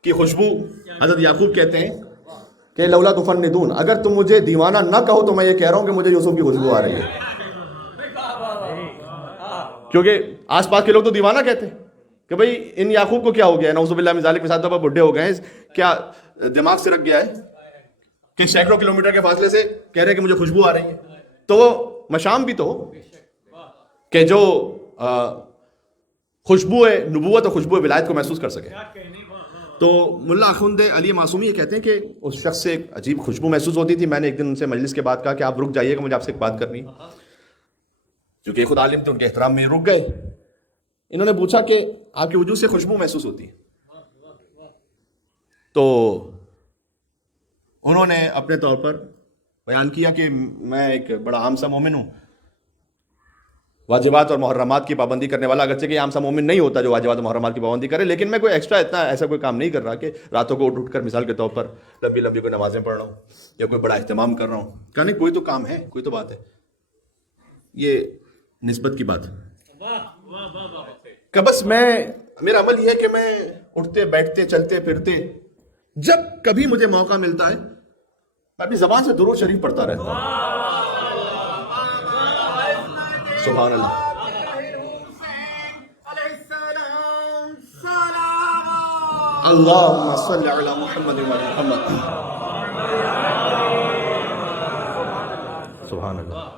کی خوشبو، حضرت یعقوب کہتے ہیں کہ لولا تفندون، اگر تم مجھے دیوانہ نہ کہو تو میں یہ کہہ رہا ہوں کہ مجھے یوسف کی خوشبو آ رہی ہے. کیونکہ آس پاس کے لوگ تو دیوانہ کہتے ہیں کہ بھئی ان یعقوب کو کیا ہو گیا ہے، نعوذ باللہ من ذالک، مثال طور پر بڈھے ہو گئے ہیں، کیا دماغ سے رکھ گیا ہے کہ سینکڑوں کلومیٹر کے فاصلے سے کہہ رہے ہیں کہ مجھے خوشبو آ رہی ہے. تو وہ مشام بھی تو کہ جو خوشبو نبوت اور خوشبو ولایت کو محسوس کر سکے. تو ملا آخوند علی معصومی یہ کہتے ہیں کہ اس شخص سے ایک عجیب خوشبو محسوس ہوتی تھی. میں نے ایک دن ان سے مجلس کے بعد کہا کہ آپ رک جائیے گا، مجھے آپ سے ایک بات کرنی. چونکہ خود عالم تھے، ان کے احترام میں رک گئے. انہوں نے پوچھا کہ آپ کی وجود سے خوشبو محسوس ہوتی ہے. تو انہوں نے اپنے طور پر بیان کیا کہ میں ایک بڑا عام سا مومن ہوں، واجبات اور محرمات کی پابندی کرنے والا. اگرچہ کہ عام سا مومن نہیں ہوتا جو واجبات اور محرمات کی پابندی کرے، لیکن میں کوئی ایکسٹرا اتنا ایسا کوئی کام نہیں کر رہا کہ راتوں کو اٹھ کر مثال کے طور پر لمبی لمبی کوئی نمازیں پڑھ رہا ہوں یا کوئی بڑا اہتمام کر رہا ہوں. کہا نہیں، کوئی تو کام ہے، کوئی تو بات ہے. یہ نسبت کی بات کہ بس میرا عمل یہ ہے کہ میں اٹھتے بیٹھتے چلتے پھرتے جب کبھی مجھے موقع ملتا ہے میں اپنی زبان سے درود شریف پڑھتا رہتا ہوں. سبحان اللہ. اللہم صلی علی محمد وعلی محمد. سبحان اللہ.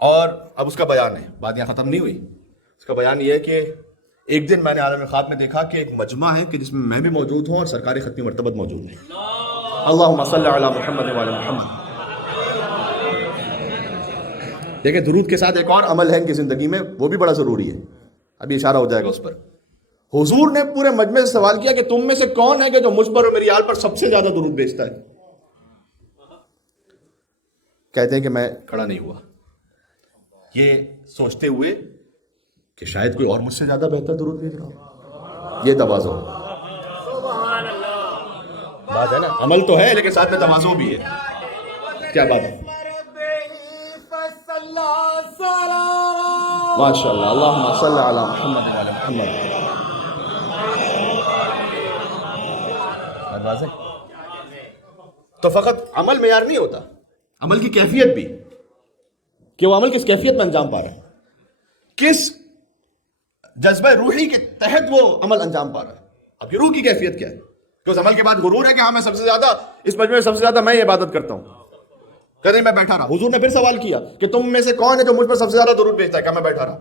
اور اب اس کا بیان ہے، بات یہاں ختم نہیں ہوئی. اس کا بیان یہ ہے کہ ایک دن میں نے عالم خواب میں دیکھا کہ ایک مجمع ہے کہ جس میں میں بھی موجود ہوں اور سرکار ختمی مرتبت موجود ہے. اللہم صلی علی محمد وعلی محمد. دیکھیں درود کے ساتھ ایک اور عمل ہے ان کی زندگی میں، وہ بھی بڑا ضروری ہے، ابھی اشارہ ہو جائے گا اس پر. حضور نے پورے مجمع سے سوال کیا کہ تم میں سے کون ہے کہ جو مجھ پر اور میری آل پر سب سے زیادہ درود بھیجتا ہے؟ کہتے ہیں کہ میں کھڑا نہیں ہوا، یہ سوچتے ہوئے کہ شاید کوئی اور مجھ سے زیادہ بہتر درود بھیج رہا ہو. یہ تواضع بات ہے نا، عمل تو ہے لیکن ساتھ میں تواضع بھی ہے. کیا بات ہے، ماشاء اللہ. اللہم صلی علی محمد وعلی محمد. تو فقط عمل معیار نہیں ہوتا، عمل کی کیفیت بھی، کہ وہ عمل کس کیفیت میں انجام پا رہا ہے، کس جذبہ روحی کے تحت وہ عمل انجام پا رہا ہے. اب یہ روح کی کیفیت کیا ہے کہ اس عمل کے بعد غرور ہے کہ ہاں میں سب سے زیادہ اس مجمع میں سب سے زیادہ میں عبادت کرتا ہوں. کہتے میں بیٹھا رہا. حضور نے پھر سوال کیا کہ تم میں سے کون ہے جو مجھ پر سب سے زیادہ درود بھیجتا ہے؟ کہ میں بیٹھا رہا،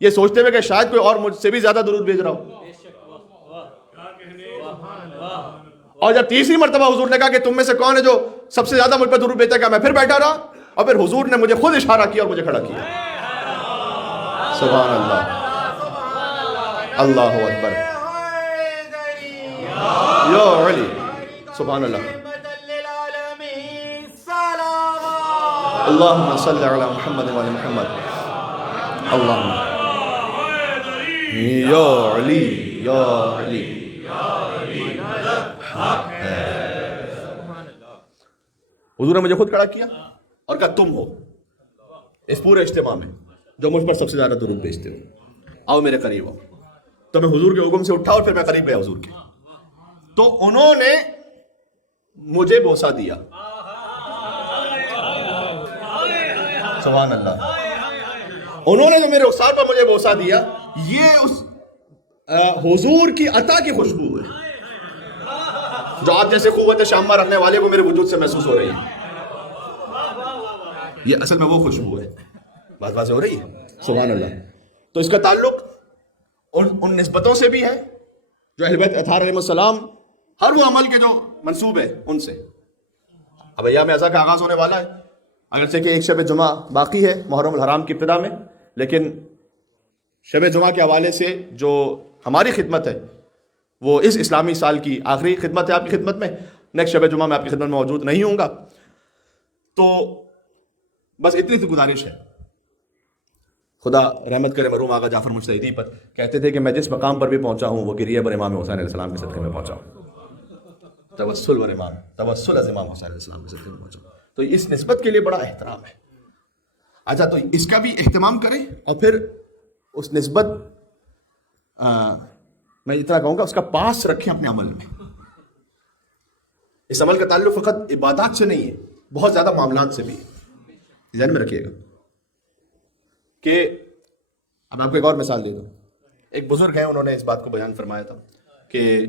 یہ سوچتے ہوئے کہ شاید کوئی اور مجھ سے بھی زیادہ درود بھیج رہا ہو. اور جب تیسری مرتبہ حضور نے کہا کہ تم میں سے کون ہے جو سب سے زیادہ مجھ پر درود بھیجتا ہے؟ کہ میں پھر بیٹھا رہا. اور پھر حضور نے مجھے خود اشارہ کیا اور مجھے کھڑا کیا. سبحان اللہ، اللہ اکبر، یا علی، سبحان اللہ. اللہم صلی علی محمد وعلی محمد. اللہم یا علی، یا علی. حضور نے مجھے خود کھڑا کیا اور کہا تم ہو اس پورے اجتماع میں جو مجھ پر سب سے زیادہ درود بھیجتے ہو، آؤ میرے قریب ہو. تو میں حضور کے حکم سے اٹھا اور پھر میں قریب گیا حضور کے. تو انہوں نے مجھے بوسہ دیا. سبحان اللہ. انہوں نے جو میرے رخسار پر مجھے بوسہ دیا، یہ اس حضور کی عطا کی خوشبو ہے جو آپ جیسے قوت شامہ رکھنے والے کو میرے وجود سے محسوس ہو رہی ہے. یہ اصل میں وہ خوشبو ہے. بات واضح ہو رہی ہے؟ سبحان اللہ. تو اس کا تعلق ان نسبتوں سے بھی ہے جو اہل بیت اطہار علیہ السلام، ہر وہ عمل کے جو منسوب ہے ان سے. اب ایام اعزا کا آغاز ہونے والا ہے، اگرچہ کہ ایک شب جمعہ باقی ہے محرم الحرام کی ابتدا میں، لیکن شب جمعہ کے حوالے سے جو ہماری خدمت ہے وہ اس اسلامی سال کی آخری خدمت ہے آپ کی خدمت میں. نیکسٹ شب جمعہ میں آپ کی خدمت میں موجود نہیں ہوں گا. تو بس اتنی سی گزارش ہے. خدا رحمت کرے مرحوم آقا جعفر مجتہدی پر، کہتے تھے کہ میں جس مقام پر بھی پہنچا ہوں وہ گریہ بر امام حسین علیہ السلام کے صدقے میں پہنچا ہوں. توسل بر امام، توسل از امام حسین علیہ السلام کے صدقے میں پہنچا ہوں. تو اس نسبت کے لیے بڑا احترام ہے. اچھا، تو اس کا بھی اہتمام کریں اور پھر اس نسبت میں اتنا کہوں گا اس کا پاس رکھیں اپنے عمل میں. اس عمل کا تعلق فقط عبادات سے نہیں ہے، بہت زیادہ معاملات سے بھی ہے. ذہن میں رکھیے گا کہ اب آپ کو ایک اور مثال دے دوں. ایک بزرگ ہیں، انہوں نے اس بات کو بیان فرمایا تھا کہ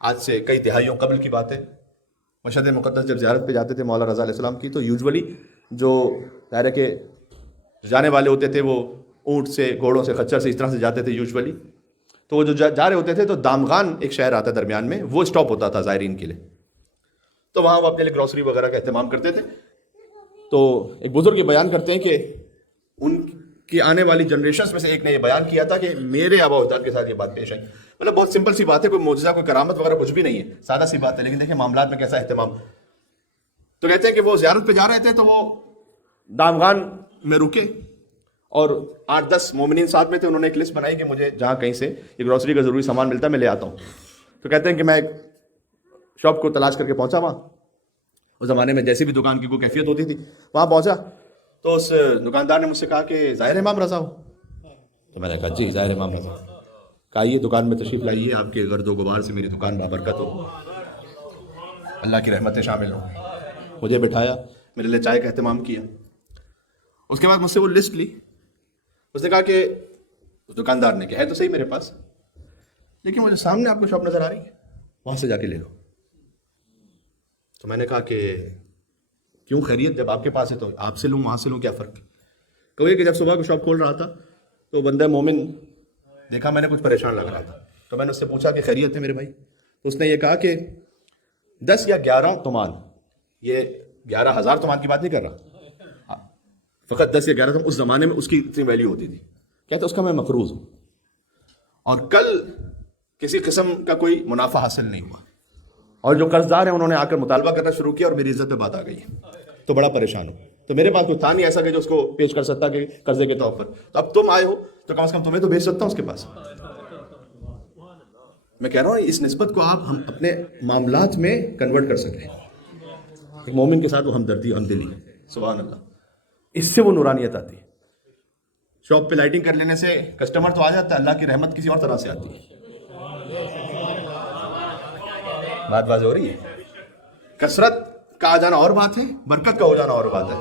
آج سے کئی دہائیوں قبل کی بات ہے، مشہد مقدس جب زیارت پہ جاتے تھے مولا رضا علیہ السلام کی، تو یوزولی جو ظاہر ہے کہ جانے والے ہوتے تھے وہ اونٹ سے، گھوڑوں سے، خچر سے، اس طرح سے جاتے تھے یوزولی. تو وہ جو جا رہے ہوتے تھے تو دامغان ایک شہر آتا درمیان میں، وہ اسٹاپ ہوتا تھا زائرین کے لیے. تو وہاں وہ اپنے لیے گروسری وغیرہ کا اہتمام کرتے تھے. تو ایک بزرگ یہ بیان کرتے ہیں کہ ان کی آنے والی جنریشنز میں سے ایک نے یہ بیان کیا تھا کہ میرے آبا اجداد کے ساتھ یہ بات پیش ہے. مطلب بہت سمپل سی بات ہے، کوئی معجزہ، کوئی کرامت وغیرہ کچھ بھی نہیں ہے، سادہ سی بات ہے، لیکن دیکھیں معاملات میں کیسا اہتمام. تو کہتے ہیں کہ وہ زیارت پہ جا رہے تھے تو وہ دامغان میں رکے اور 8-10 مومنین ساتھ میں تھے. انہوں نے ایک لسٹ بنائی کہ مجھے جہاں کہیں سے یہ گروسری کا ضروری سامان ملتا ہے میں لے آتا ہوں. تو کہتے ہیں کہ میں ایک شاپ کو تلاش کر کے پہنچا. وہاں اس زمانے میں جیسی بھی دکان کی کوئی کیفیت ہوتی تھی، وہاں پہنچا تو اس دکاندار نے مجھ سے کہا کہ ظاہر امام رضا ہو. تو میں نے کہا جی ظاہر امام رضا. کہا یہ دکان میں تشریف لائیے، آپ کے گرد و غبار سے میری دکان بابرکت ہو، اللہ کی رحمتیں شامل ہوں. مجھے بٹھایا، میرے لیے چائے کا اہتمام کیا. اس کے بعد مجھ سے وہ لسٹ لی. اس نے کہا کہ اس دکاندار نے کہ ہے تو صحیح میرے پاس، لیکن وہ جو سامنے آپ کو شاپ نظر آ رہی ہے وہاں سے جا کے لے لو. تو میں نے کہا کہ کیوں، خیریت؟ جب آپ کے پاس ہے تو آپ سے لوں، وہاں سے لوں، کیا فرق؟ کہو کہ جب صبح کو شاپ کھول رہا تھا تو بندہ مومن دیکھا میں نے کچھ پریشان لگ رہا تھا، تو میں نے اس سے پوچھا کہ خیریت ہے میرے بھائی؟ تو اس نے یہ کہا کہ 10 یا 11 تومان، یہ 11,000 تومان کی بات نہیں کر رہا، فقط 10 یا 11 تومان، اس زمانے میں اس کی اتنی ویلیو ہوتی تھی، کہتے اس کا میں مقروض ہوں، اور کل کسی قسم کا کوئی منافع حاصل نہیں ہوا، اور جو قرض دار ہیں انہوں نے آ کر مطالبہ کرنا شروع کیا اور میری عزت پہ بات آ گئی، تو بڑا پریشان ہوں، تو میرے پاس کوئی تھا نہیں ایسا کہ جو اس کو پیش کر سکتا کہ قرضے کے طور پر، تو اب تم آئے ہو تو کم از کم تمہیں تو بھیج سکتا ہوں اس کے پاس۔ میں کہہ رہا ہوں اس نسبت کو آپ ہم اپنے معاملات میں کنورٹ کر سکیں، ایک مومن کے ساتھ وہ ہمدردی ہمدلی، سبحان اللہ، اس سے وہ نورانیت آتی ہے۔ شاپ پہ لائٹنگ کر لینے سے کسٹمر تو آ جاتا ہے، اللہ کی رحمت کسی اور طرح سے آتی ہے۔ بات واضح ہو رہی ہے؟ کثرت کا آ جانا اور بات ہے، برکت کا ہو جانا اور بات ہے۔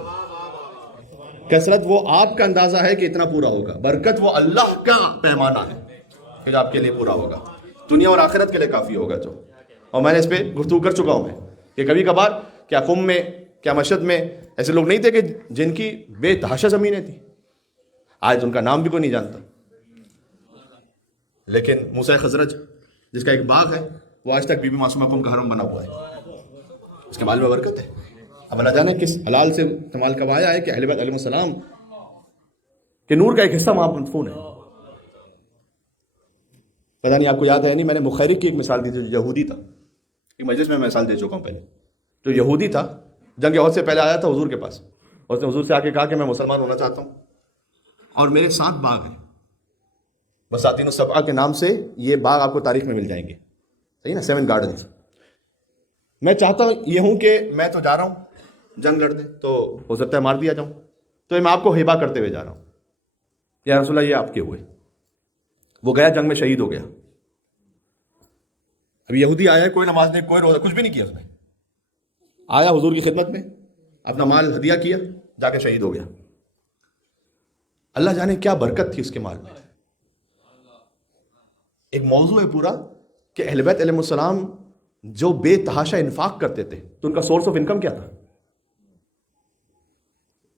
کثرت وہ آپ کا اندازہ ہے کہ اتنا پورا ہوگا، برکت وہ اللہ کا پیمانہ ہے کہ جو آپ کے لیے پورا ہوگا، دنیا اور آخرت کے لیے کافی ہوگا جو۔ اور میں نے اس پہ گفتگو کر چکا ہوں میں کہ کبھی کبھار کیا قم میں، کیا مشہد میں ایسے لوگ نہیں تھے کہ جن کی بے تحاشا زمینیں تھیں، آج ان کا نام بھی کوئی نہیں جانتا، لیکن موسیٰ خزرج جس کا ایک باغ ہے وہ آج تک بی بی معصومہ قم کا حرم بنا ہوا ہے، اس کے مال میں برکت ہے۔ اب اللہ جانے کس حلال سے استعمال کب آیا ہے کہ اہل بیت علیہ السلام کے نور کا ایک حصہ وہاں مدفون ہے۔ پتہ نہیں آپ کو یاد ہے نہیں، میں نے مخیرق کی ایک مثال دی تھی جو یہودی تھا، ایک مجلس میں مثال دے چکا ہوں پہلے، جو یہودی تھا جنگ احد سے پہلے آیا تھا حضور کے پاس، اور اس نے حضور سے آ کے کہا کہ میں مسلمان ہونا چاہتا ہوں اور میرے 7 باغ ہیں، بساتین السبعہ کے نام سے یہ باغ آپ کو تاریخ میں مل جائیں گے، صحیح نا، 7 گارڈنز۔ میں چاہتا ہوں یہ ہوں کہ میں تو جا رہا ہوں جنگ لڑنے، تو ہو سکتا ہے مار دیا جاؤں، تو میں آپ کو ہبہ کرتے ہوئے جا رہا ہوں، یا رسول اللہ یہ آپ کے ہوئے۔ وہ گیا جنگ میں شہید ہو گیا۔ اب یہودی آیا، کوئی نماز نہیں، کوئی روزہ، کچھ بھی نہیں کیا اس نے، آیا حضور کی خدمت میں، اپنا مال ہدیہ کیا، جا کے شہید ہو گیا۔ اللہ جانے کیا برکت تھی اس کے مال میں۔ ایک موضوع ہے پورا کہ اہل بیت علیہ السلام جو بے تحاشا انفاق کرتے تھے تو ان کا سورس آف انکم کیا تھا۔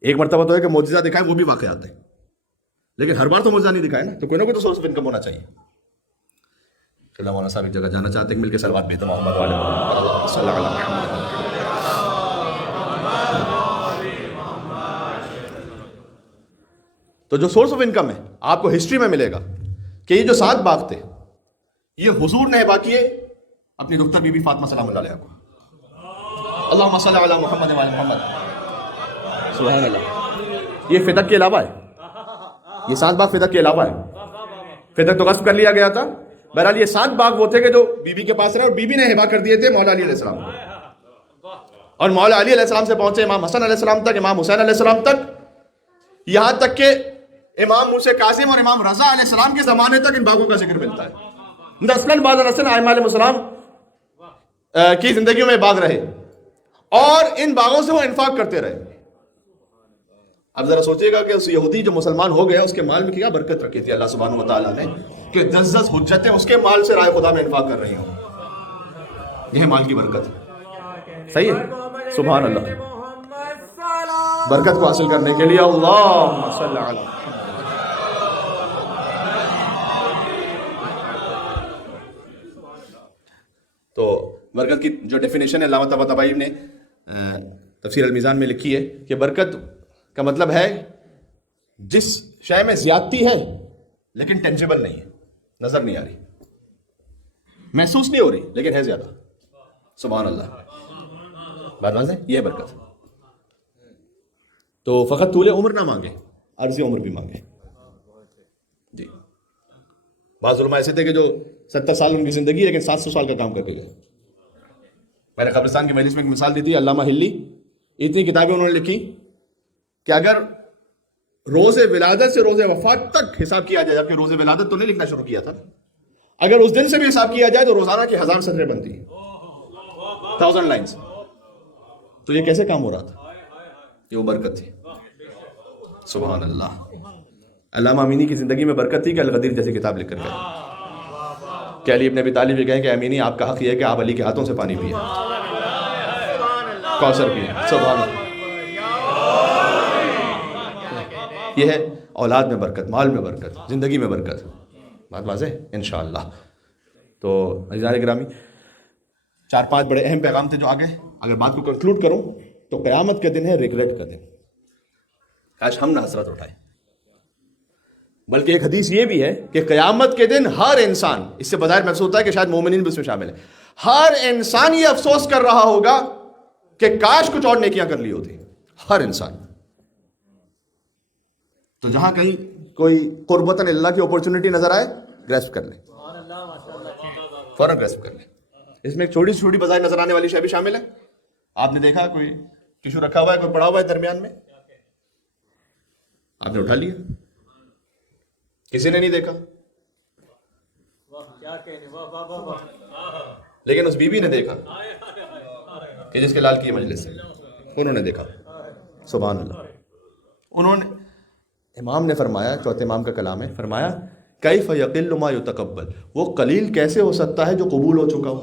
ایک مرتبہ تو ہے کہ معجزہ دکھائے، وہ بھی واقعات ہیں، لیکن ہر بار تو معجزہ نہیں دکھائے نا، تو کوئی نہ کوئی تو سورس آف انکم ہونا چاہیے۔ اللہ مولانا صاحب ایک جگہ جانا چاہتے ہیں، مل کے صلوات بھیجتے محمد والے محمد صلی اللہ علیہ وسلم۔ تو جو سورس آف انکم ہے آپ کو ہسٹری میں ملے گا کہ یہ جو 7 باغ تھے یہ حضور نے ہبہ کیے اپنی دختر بی بی فاطمہ سلام اللہ علیہ کو۔ اللہم صلی علی محمد وعلی محمد، سبحان اللہ۔ یہ فدق کے علاوہ ہے، یہ 7 باغ فدق کے علاوہ ہے، فدق تو غصب کر لیا گیا تھا۔ بہرحال یہ 7 باغ وہ تھے کہ جو بی بی کے پاس رہے، اور بی بی نے ہبہ کر دیے تھے مولا علی علیہ السلام کو، اور مولا علی علیہ السلام سے پہنچے امام حسن علیہ السلام تک، امام حسین علیہ السلام تک، یہاں تک کہ امام موسیٰ کاظم اور امام رضا علیہ السلام کے زمانے تک ان باغوں کا ذکر ملتا ہے۔ نسلاً بعد نسل ائمہ علیہ السلام کی زندگیوں میں باغ رہے، اور ان باغوں سے وہ انفاق کرتے رہے۔ اب ذرا سوچئے گا کہ اس یہودی جو مسلمان ہو گیا اس کے مال میں کیا برکت رکھی تھی اللہ سبحانہ وتعالیٰ نے کہ 10 حجتیں اس کے مال سے رائے خدا میں انفاق کر رہی ہوں۔ یہ مال کی برکت، صحیح ہے، سبحان اللہ۔ برکت کو حاصل کرنے کے لیے اللہم صلی علی۔ تو برکت کی جو ڈیفینیشن ہے علامہ طباطبائی نے تفسیر المیزان میں لکھی ہے کہ برکت کا مطلب ہے جس شے میں زیادتی ہے لیکن ٹینجیبل نہیں ہے، نظر نہیں آ رہی، محسوس نہیں ہو رہی، لیکن ہے زیادہ، سبحان اللہ۔ بات واضح ہے، یہ ہے برکت۔ تو فقط طول عمر نہ مانگے، عرض عمر بھی مانگے۔ جی، بعض علماء ایسے تھے کہ جو 70 سال ان کی زندگی لیکن 700 سال کا کام کر کے گئے۔ میں نے قبرستان کی مجلس میں ایک مثال دی تھی، علامہ ہلی اتنی کتابیں انہوں نے لکھی کہ اگر روز ولادت سے روز وفات تک حساب کیا جائے، جبکہ روز ولادت تو نہیں لکھنا شروع کیا تھا، اگر اس دن سے بھی حساب کیا جائے تو روزانہ کی 1000 سطریں بنتی ہیں، 1000 لائنز۔ تو یہ کیسے کام ہو رہا تھا؟ یہ وہ برکت تھی، سبحان اللہ۔ علامہ امینی کی زندگی میں برکت تھی کہ الغدیر جیسی کتاب لکھ کر گئے کہ علی ابن ابی طالب یہ کہیں کہ امینی آپ کا حق یہ ہے کہ آپ علی کے ہاتھوں سے پانی پیے، کوثر پیے، سبحان اللہ۔ یہ ہے اولاد میں برکت، مال میں برکت، زندگی میں برکت۔ بات واضح انشاءاللہ. تو عزیزان گرامی، 4-5 بڑے اہم پیغام تھے جو آگے. اگر بات کو کنکلوڈ کروں تو قیامت کا دن ہے ریگریٹ کا دن. کاش ہم نہ حسرت اٹھائیں. بلکہ ایک حدیث یہ بھی ہے کہ قیامت کے دن ہر انسان، اس سے بظاہر محسوس ہوتا ہے کہ شاید مومنین بھی اس میں شامل ہیں، ہر انسان یہ افسوس کر رہا ہوگا کہ کاش کچھ اور نیکیاں کر لی ہوتی. ہر انسان. تو جہاں کہیں کوئی قربتاً اللہ کی اپورچونٹی نظر آئے، گریسپ کر لیں، فوراً گریسپ کر لیں. اس میں ایک چھوٹی سی چھوٹی بظاہر نظر آنے والی شے بھی شامل ہے. آپ نے دیکھا کوئی ٹیشو رکھا ہوا ہے، کوئی پڑا ہوا ہے درمیان میں، آپ نے اٹھا لیا، کسی نے نہیں دیکھا. لیکن اس بی بی نے دیکھا کہ جس کے لال کی مجلس ہے، انہوں نے دیکھا. سبحان اللہ. انہوں نے، امام نے فرمایا، چوتھے امام کا کلام ہے، فرمایا کیف یقل ما یتقبل، وہ قلیل کیسے ہو سکتا ہے جو قبول ہو چکا ہو.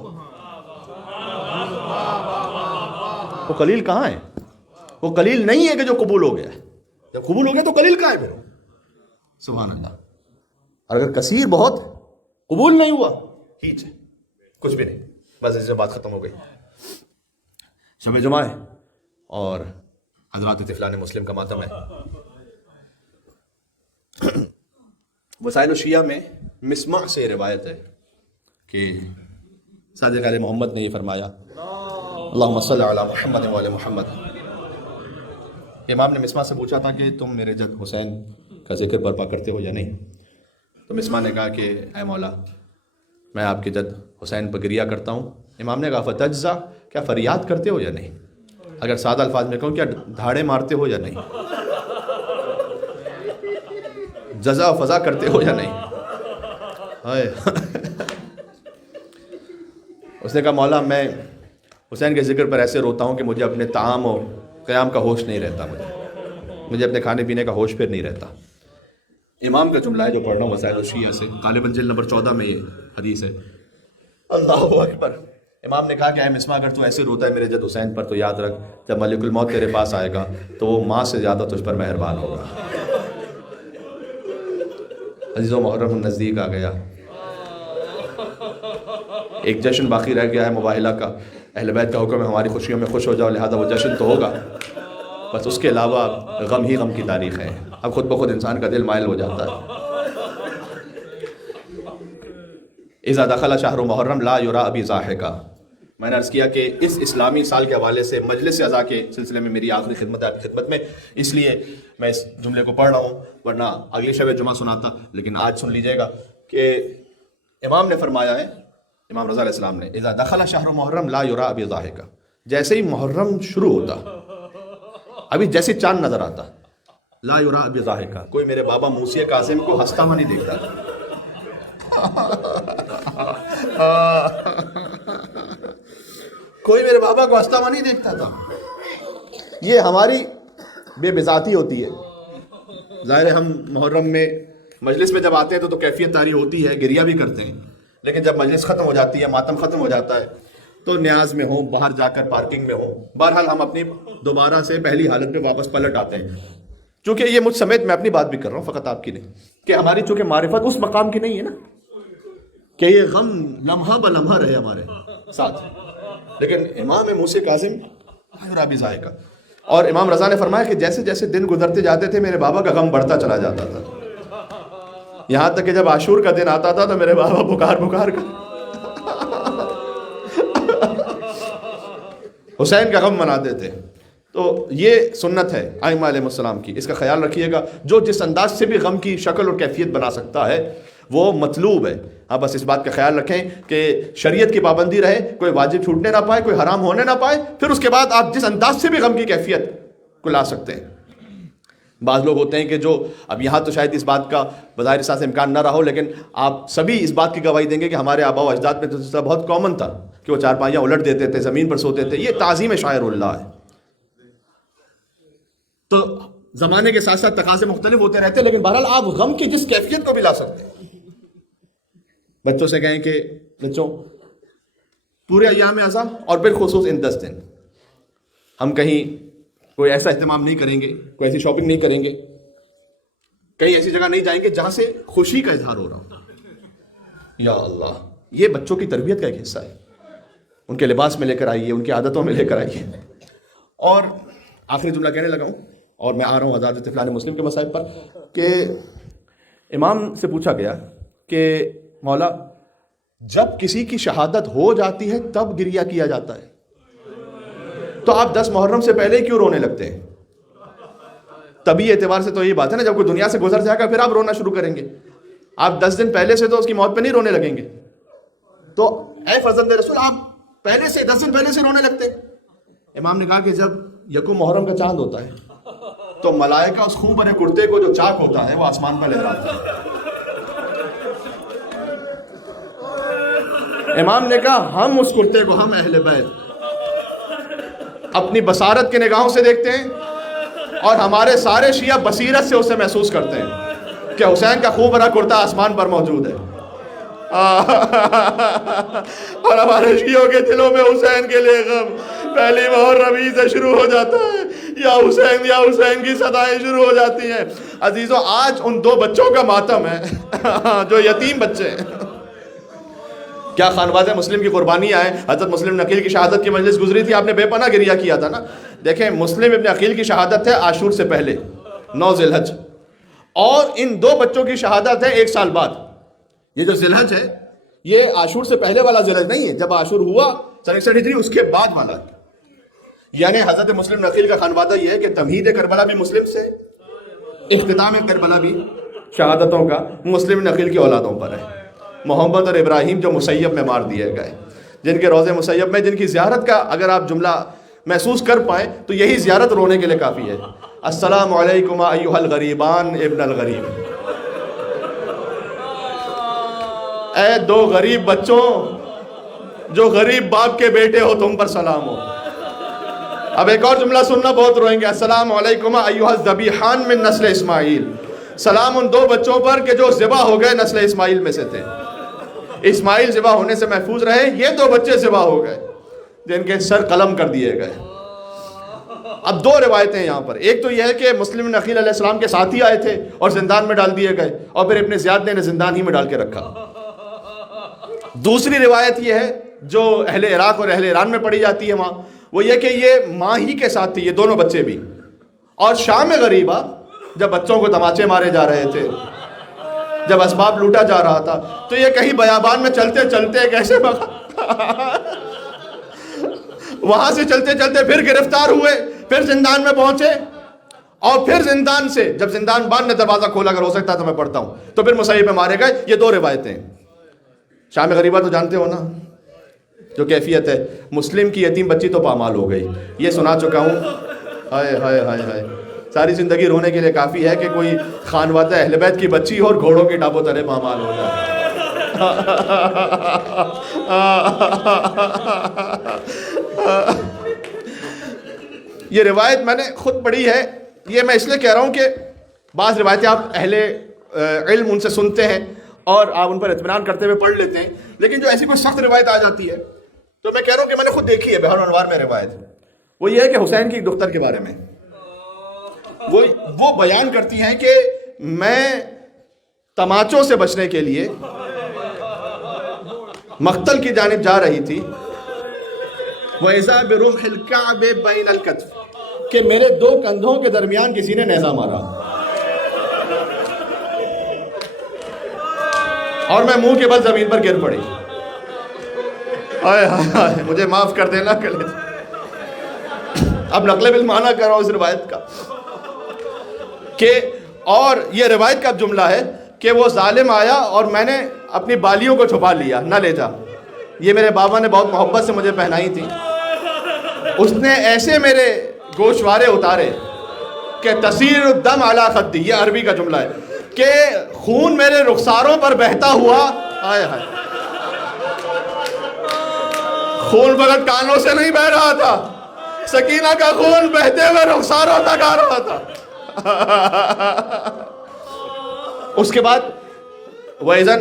وہ قلیل کہاں ہے؟ وہ قلیل نہیں ہے کہ جو قبول ہو گیا ہے. جب قبول ہو گیا تو قلیل کہاں ہے پھر؟ سبحان اللہ. اور اگر کثیر بہت قبول نہیں ہوا، ہیچ ہے، کچھ بھی نہیں، بس اس سے بات ختم ہو گئی. شب جمعہ ہے اور حضرات طفلان مسلم کا ماتم ہے. وسائل الشیعہ میں مسمع سے روایت ہے کہ صادق علیہ محمد نے یہ فرمایا، اللہم صلی علی محمد و علی محمد. امام نے مسمع سے پوچھا تھا کہ تم میرے جد حسین کا ذکر برپا کرتے ہو یا نہیں؟ تو مسمع نے کہا کہ اے مولا، میں آپ کے جد حسین پر گریہ کرتا ہوں. امام نے کہا فتجزا، کیا فریاد کرتے ہو یا نہیں؟ اگر سادہ الفاظ میں کہوں، کیا دھاڑے مارتے ہو یا نہیں؟ جزا و فضا کرتے ہو یا نہیں؟ اس نے کہا مولا، میں حسین کے ذکر پر ایسے روتا ہوں کہ مجھے اپنے طعام و قیام کا ہوش نہیں رہتا، مجھے اپنے کھانے پینے کا ہوش پھر نہیں رہتا. امام کا جملہ ہے جو پڑھ رہا ہوں وسائل الشیعہ سے، غالباً جلد نمبر 14 میں یہ حدیث ہے. اللہ اکبر. امام نے کہا کہ اے مسمع، اگر تو ایسے روتا ہے میرے جد حسین پر، تو یاد رکھ جب ملک الموت تیرے پاس آئے گا تو وہ ماں سے زیادہ تجھ پر مہربان ہوگا. عزیزو، محرم نزدیک آ گیا، ایک جشن باقی رہ گیا ہے مباہلہ کا. اہل بیت کا حکم ہے ہماری خوشیوں میں خوش ہو جاؤ، لہذا وہ جشن تو ہوگا، بس اس کے علاوہ غم ہی غم کی تاریخ ہے. اب خود بخود انسان کا دل مائل ہو جاتا ہے. اذا دخل شہر محرم لا یرا ابی ضاحکا. میں نے عرض کیا کہ اس اسلامی سال کے حوالے سے مجلس اعضاء کے سلسلے میں میری آخری خدمت ہے آپ کی خدمت میں، اس لیے میں اس جملے کو پڑھ رہا ہوں، ورنہ اگلی شب جمعہ سناتا. لیکن آج سن لیجئے گا کہ امام نے فرمایا ہے، امام رضا علیہ السلام نے، اذا دخل شہر محرم لا یرا ابی ضاحکا، جیسے ہی محرم شروع ہوتا، ابھی جیسے چاند نظر آتا، لا یرا ابی ضاحکا، کوئی میرے بابا موسی کاظم کو ہنستا ہوا نہیں دیکھتا. کوئی میرے بابا کو ہنستا ہوا نہیں دیکھتا تھا. یہ ہماری بے بذاتی ہوتی ہے. ظاہر ہے ہم محرم میں مجلس میں جب آتے ہیں تو کیفیت طاری ہوتی ہے، گریہ بھی کرتے ہیں، لیکن جب مجلس ختم ہو جاتی ہے، ماتم ختم ہو جاتا ہے، تو نیاز میں ہوں، باہر جا کر پارکنگ میں ہوں، بہرحال ہم اپنی دوبارہ سے پہلی حالت پہ واپس پلٹ آتے ہیں. چونکہ یہ مجھ سمیت میں اپنی بات بھی کر رہا ہوں، فقط آپ کی نہیں، کہ ہماری چونکہ معرفت اس مقام کی نہیں ہے نا کہ یہ غم لمحہ بلمحہ رہے ہمارے ساتھ. لیکن امام موسی کاظم رابی ذائقہ، اور امام رضا نے فرمایا کہ جیسے جیسے دن گزرتے جاتے تھے میرے بابا کا غم بڑھتا چلا جاتا تھا، یہاں تک کہ جب عاشور کا دن آتا تھا تو میرے بابا بکار کر حسین کا غم مناتے تھے. تو یہ سنت ہے ائمہ علیہ السلام کی، اس کا خیال رکھیے گا. جو جس انداز سے بھی غم کی شکل اور کیفیت بنا سکتا ہے وہ مطلوب ہے. آپ بس اس بات کا خیال رکھیں کہ شریعت کی پابندی رہے، کوئی واجب چھوٹنے نہ پائے، کوئی حرام ہونے نہ پائے، پھر اس کے بعد آپ جس انداز سے بھی غم کی کیفیت کو لا سکتے ہیں. بعض لوگ ہوتے ہیں کہ جو اب یہاں تو شاید اس بات کا بظاہر ساتھ امکان نہ رہا ہو، لیکن آپ سبھی اس بات کی گواہی دیں گے کہ ہمارے آباء و اجداد میں تو بہت کامن تھا کہ وہ چارپائیاں الٹ دیتے تھے، زمین پر سوتے تھے. یہ تعظیم شاعر اللہ ہے. تو زمانے کے ساتھ ساتھ تقاضے مختلف ہوتے رہتے ہیں، لیکن بہرحال آپ غم کی جس کیفیت کو بھی لا سکتے ہیں. بچوں سے کہیں کہ بچوں پورے ایام اعضاء اور بالخصوص ان 10 دن ہم کہیں کوئی ایسا اہتمام نہیں کریں گے، کوئی ایسی شاپنگ نہیں کریں گے، کہیں ایسی جگہ نہیں جائیں گے جہاں سے خوشی کا اظہار ہو رہا ہو. یا اللہ، یہ بچوں کی تربیت کا ایک حصہ ہے. ان کے لباس میں لے کر آئیے، ان کی عادتوں میں لے کر آئیے. اور آخری جملہ کہنے لگا ہوں اور میں آ رہا ہوں حضرات طفلان مسلم کے مسائل پر، کہ امام سے پوچھا گیا کہ مولا جب کسی کی شہادت ہو جاتی ہے تب گریہ کیا جاتا ہے، تو آپ 10 محرم سے پہلے ہی کیوں رونے لگتے ہیں؟ طبی اعتبار سے تو یہی بات ہے نا، جب کوئی دنیا سے گزر جائے گا پھر آپ رونا شروع کریں گے. آپ 10 دن پہلے سے تو اس کی موت پہ نہیں رونے لگیں گے. تو اے فرزند رسول، آپ پہلے سے 10 دن پہلے سے رونے لگتے. امام نے کہا کہ جب یکم محرم کا چاند ہوتا ہے تو ملائکہ اس خون بھرے کرتے کو جو چاک ہوتا ہے وہ آسمان پر لہراتے ہیں. امام نے کہا ہم اس کرتے کو، ہم اہل بیت اپنی بصارت کے نگاہوں سے دیکھتے ہیں، اور ہمارے سارے شیعہ بصیرت سے اسے محسوس کرتے ہیں کہ حسین کا خوب بھرا کرتا آسمان پر موجود ہے. اور ہمارے شیعوں کے دلوں میں حسین کے لیے غم پہلی محرم سے شروع ہو جاتا ہے، یا حسین کی صدائیں شروع ہو جاتی ہیں. عزیزوں، آج ان 2 بچوں کا ماتم ہے جو یتیم بچے ہیں. کیا خانواز مسلم کی قربانیاں ہیں. حضرت مسلم نقیل کی شہادت کی مجلس گزری تھی، آپ نے بے پناہ گریہ کیا تھا نا. دیکھیں، مسلم ابن عقیل کی شہادت ہے عاشور سے پہلے 9 ذی الحج، اور ان 2 بچوں کی شہادت ہے 1 سال بعد. یہ جو ذی الحج ہے یہ عاشور سے پہلے والا ذی الحج نہیں ہے، جب عاشور ہوا 61 ہجری اس کے بعد والا. یعنی حضرت مسلم نقیل کا خانوادہ یہ ہے کہ تمہید کربلا بھی مسلم سے، اختتام کربلا بھی شہادتوں کا مسلم نقیل کی اولادوں پر ہے. محمد اور ابراہیم جو مسیب میں مار دیے گئے، جن کے روضے مسیب میں، جن کی زیارت کا اگر آپ جملہ محسوس کر پائیں تو یہی زیارت رونے کے لیے کافی ہے. السلام علیکم ایھا الغریبان ابن الغریب. اے 2 غریب بچوں جو غریب باپ کے بیٹے ہو، تم پر سلام ہو. اب ایک اور جملہ سننا، بہت روئیں گے. السلام علیکم ایھا الذبیحان من نسل اسماعیل. سلام ان 2 بچوں پر کہ جو ذبح ہو گئے نسل اسماعیل میں سے تھے. اسماعیل ذبح ہونے سے محفوظ رہے، یہ 2 بچے ذبح ہو گئے جن کے سر قلم کر دیے گئے. اب 2 روایتیں یہاں پر. ایک تو یہ ہے کہ مسلم نقیل علیہ السلام کے ساتھی آئے تھے اور زندان میں ڈال دیے گئے، اور پھر ابن زیاد نے زندان ہی میں ڈال کے رکھا. دوسری روایت یہ ہے جو اہل عراق اور اہل ایران میں پڑھی جاتی ہے وہاں، وہ یہ کہ یہ ماں ہی کے ساتھ تھی، یہ دونوں بچے بھی. اور شام غریبہ جب بچوں کو تماچے مارے جا رہے تھے، جب اسباب لوٹا جا رہا تھا، تو یہ کہیں بیابان میں چلتے چلتے کیسے وہاں سے چلتے چلتے پھر گرفتار ہوئے، پھر زندان میں پہنچے، اور پھر زندان سے جب زندان بان نے دروازہ کھولا، اگر ہو سکتا تو میں پڑھتا ہوں، تو پھر مسیب میں مارے گئے. یہ 2 روایتیں. شام غریبہ تو جانتے ہو نا جو کیفیت ہے. مسلم کی یتیم بچی تو پامال ہو گئی، یہ سنا چکا ہوں. ہائے ہائے ہائے ہائے، ساری زندگی رونے کے لیے کافی ہے کہ کوئی خانوادہ اہل بیت کی بچی ہو اور گھوڑوں کی ٹاپوں تلے پامال ہو جائے. یہ روایت میں نے خود پڑھی ہے. یہ میں اس لیے کہہ رہا ہوں کہ بعض روایتیں آپ اہل علم ان سے سنتے ہیں اور آپ ان پر اطمینان کرتے ہوئے پڑھ لیتے ہیں، لیکن جو ایسی کوئی سخت روایت آ جاتی ہے تو میں کہہ رہا ہوں کہ میں نے خود دیکھی ہے بہار انوار میں روایت. وہ یہ ہے کہ حسین کی دختر کے بارے میں وہ بیان کرتی ہیں کہ میں تماچوں سے بچنے کے لیے مقتل کی جانب جا رہی تھی، وَإِذَا بِرُمْحِ الْكَعْبِ بَيْنَ الْكَتْفِ، کہ میرے 2 کندھوں کے درمیان کسی نے نیزہ مارا اور میں منہ کے بل زمین پر گر پڑی. مجھے معاف کر دینا کلے. اب نقل بالمعنی کر رہا ہوں اس روایت کا کہ، اور یہ روایت کا جملہ ہے کہ وہ ظالم آیا اور میں نے اپنی بالیوں کو چھپا لیا، نہ لے جا. یہ میرے بابا نے بہت محبت سے مجھے پہنائی تھی. اس نے ایسے میرے گوشوارے اتارے کہ تسیر الدم علی خدی، یہ عربی کا جملہ ہے کہ خون میرے رخساروں پر بہتا ہوا. آئے ہائے، خون فقط کانوں سے نہیں بہ رہا تھا، سکینہ کا خون بہتے ہوئے رخساروں تک آ رہا تھا. اس کے بعد وَإِذَنْ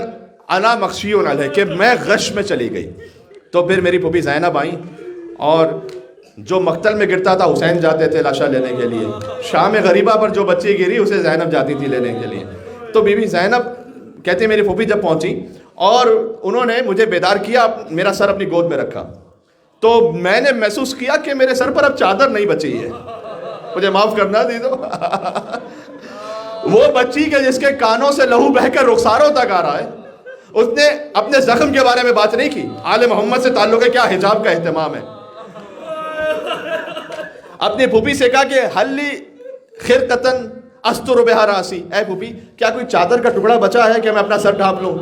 أَنَا مَخْشِيٌ عَلَيْهِ، کہ میں غش میں چلی گئی. تو پھر میری پھوپھی زینب آئیں، اور جو مقتل میں گرتا تھا حسین جاتے تھے لاشا لینے کے لیے. شام غریبہ پر جو بچی گری اسے زینب جاتی تھی لینے کے لیے. تو بی بی زینب کہتے ہیں میری پھوپھی جب پہنچی اور انہوں نے مجھے بیدار کیا، میرا سر اپنی گود میں رکھا، تو میں نے محسوس کیا کہ میرے سر پر اب چادر نہیں بچی ہے، مجھے معاف کرنا دی دو وہ بچی کے جس کے کانوں سے لہو بہہ کر رخساروں تک آ رہا ہے، اس نے اپنے زخم کے بارے میں بات نہیں کی، آل محمد سے تعلق ہے، کیا حجاب کا اہتمام ہے، اپنی پھوپھی سے کہا کہ حلی خرقتن استر بہا راسی، اے پھوپھی کیا کوئی چادر کا ٹکڑا بچا ہے کہ میں اپنا سر ڈھانپ لوں؟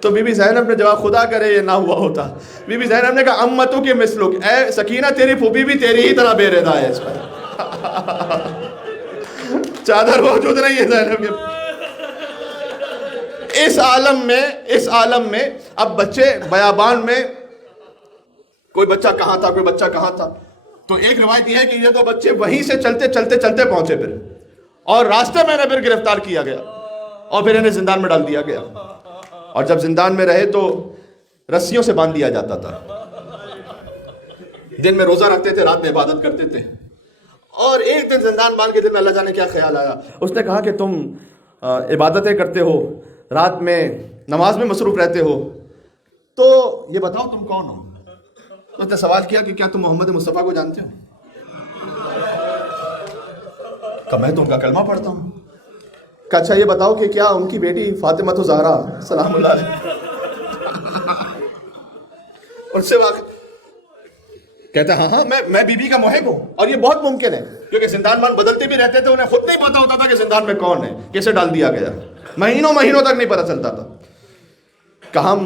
تو بی بی زینب نے جواب، خدا کرے یہ نہ ہوا ہوتا۔ بی بی زینب نے کہا امتو کے مثلک، اے سکینہ تیری پھوپھی بھی تیری ہی طرح بے رضا ہے اس پر چادر موجود نہیں ہے زینب کے۔ اس عالم میں اب بچے بیابان میں، کوئی بچہ کہاں تھا، کوئی بچہ کہاں تھا، تو ایک روایت یہ ہے کہ یہ دو بچے وہیں سے چلتے پہنچے پھر، اور راستے میں انہیں پھر گرفتار کیا گیا اور پھر انہیں زندان میں ڈال دیا گیا، اور جب زندان میں رہے تو رسیوں سے باندھ دیا جاتا تھا، دن میں روزہ رکھتے تھے، رات میں عبادت کرتے تھے، اور ایک دن زندان باندھ کے دن میں اللہ جانے کیا خیال آیا، اس نے کہا کہ تم عبادتیں کرتے ہو، رات میں نماز میں مصروف رہتے ہو، تو یہ بتاؤ تم کون ہو؟ اس نے سوال کیا کہ کیا تم محمد مصطفیٰ کو جانتے ہو؟ کہ میں تو ان کا کلمہ پڑھتا ہوں۔ کہ اچھا یہ بتاؤ کہ کیا ان کی بیٹی فاطمہ زہرا سلام اللہ علیہ اس سے واقع کہتا ہے ہاں میں بی بی کا محب ہوں، اور یہ بہت ممکن ہے کیونکہ زندان بان بدلتے بھی رہتے تھے، انہیں خود نہیں پتا ہوتا تھا کہ زندان میں کون ہے، کیسے ڈال دیا گیا، مہینوں تک نہیں پتا چلتا تھا۔ کہ ہم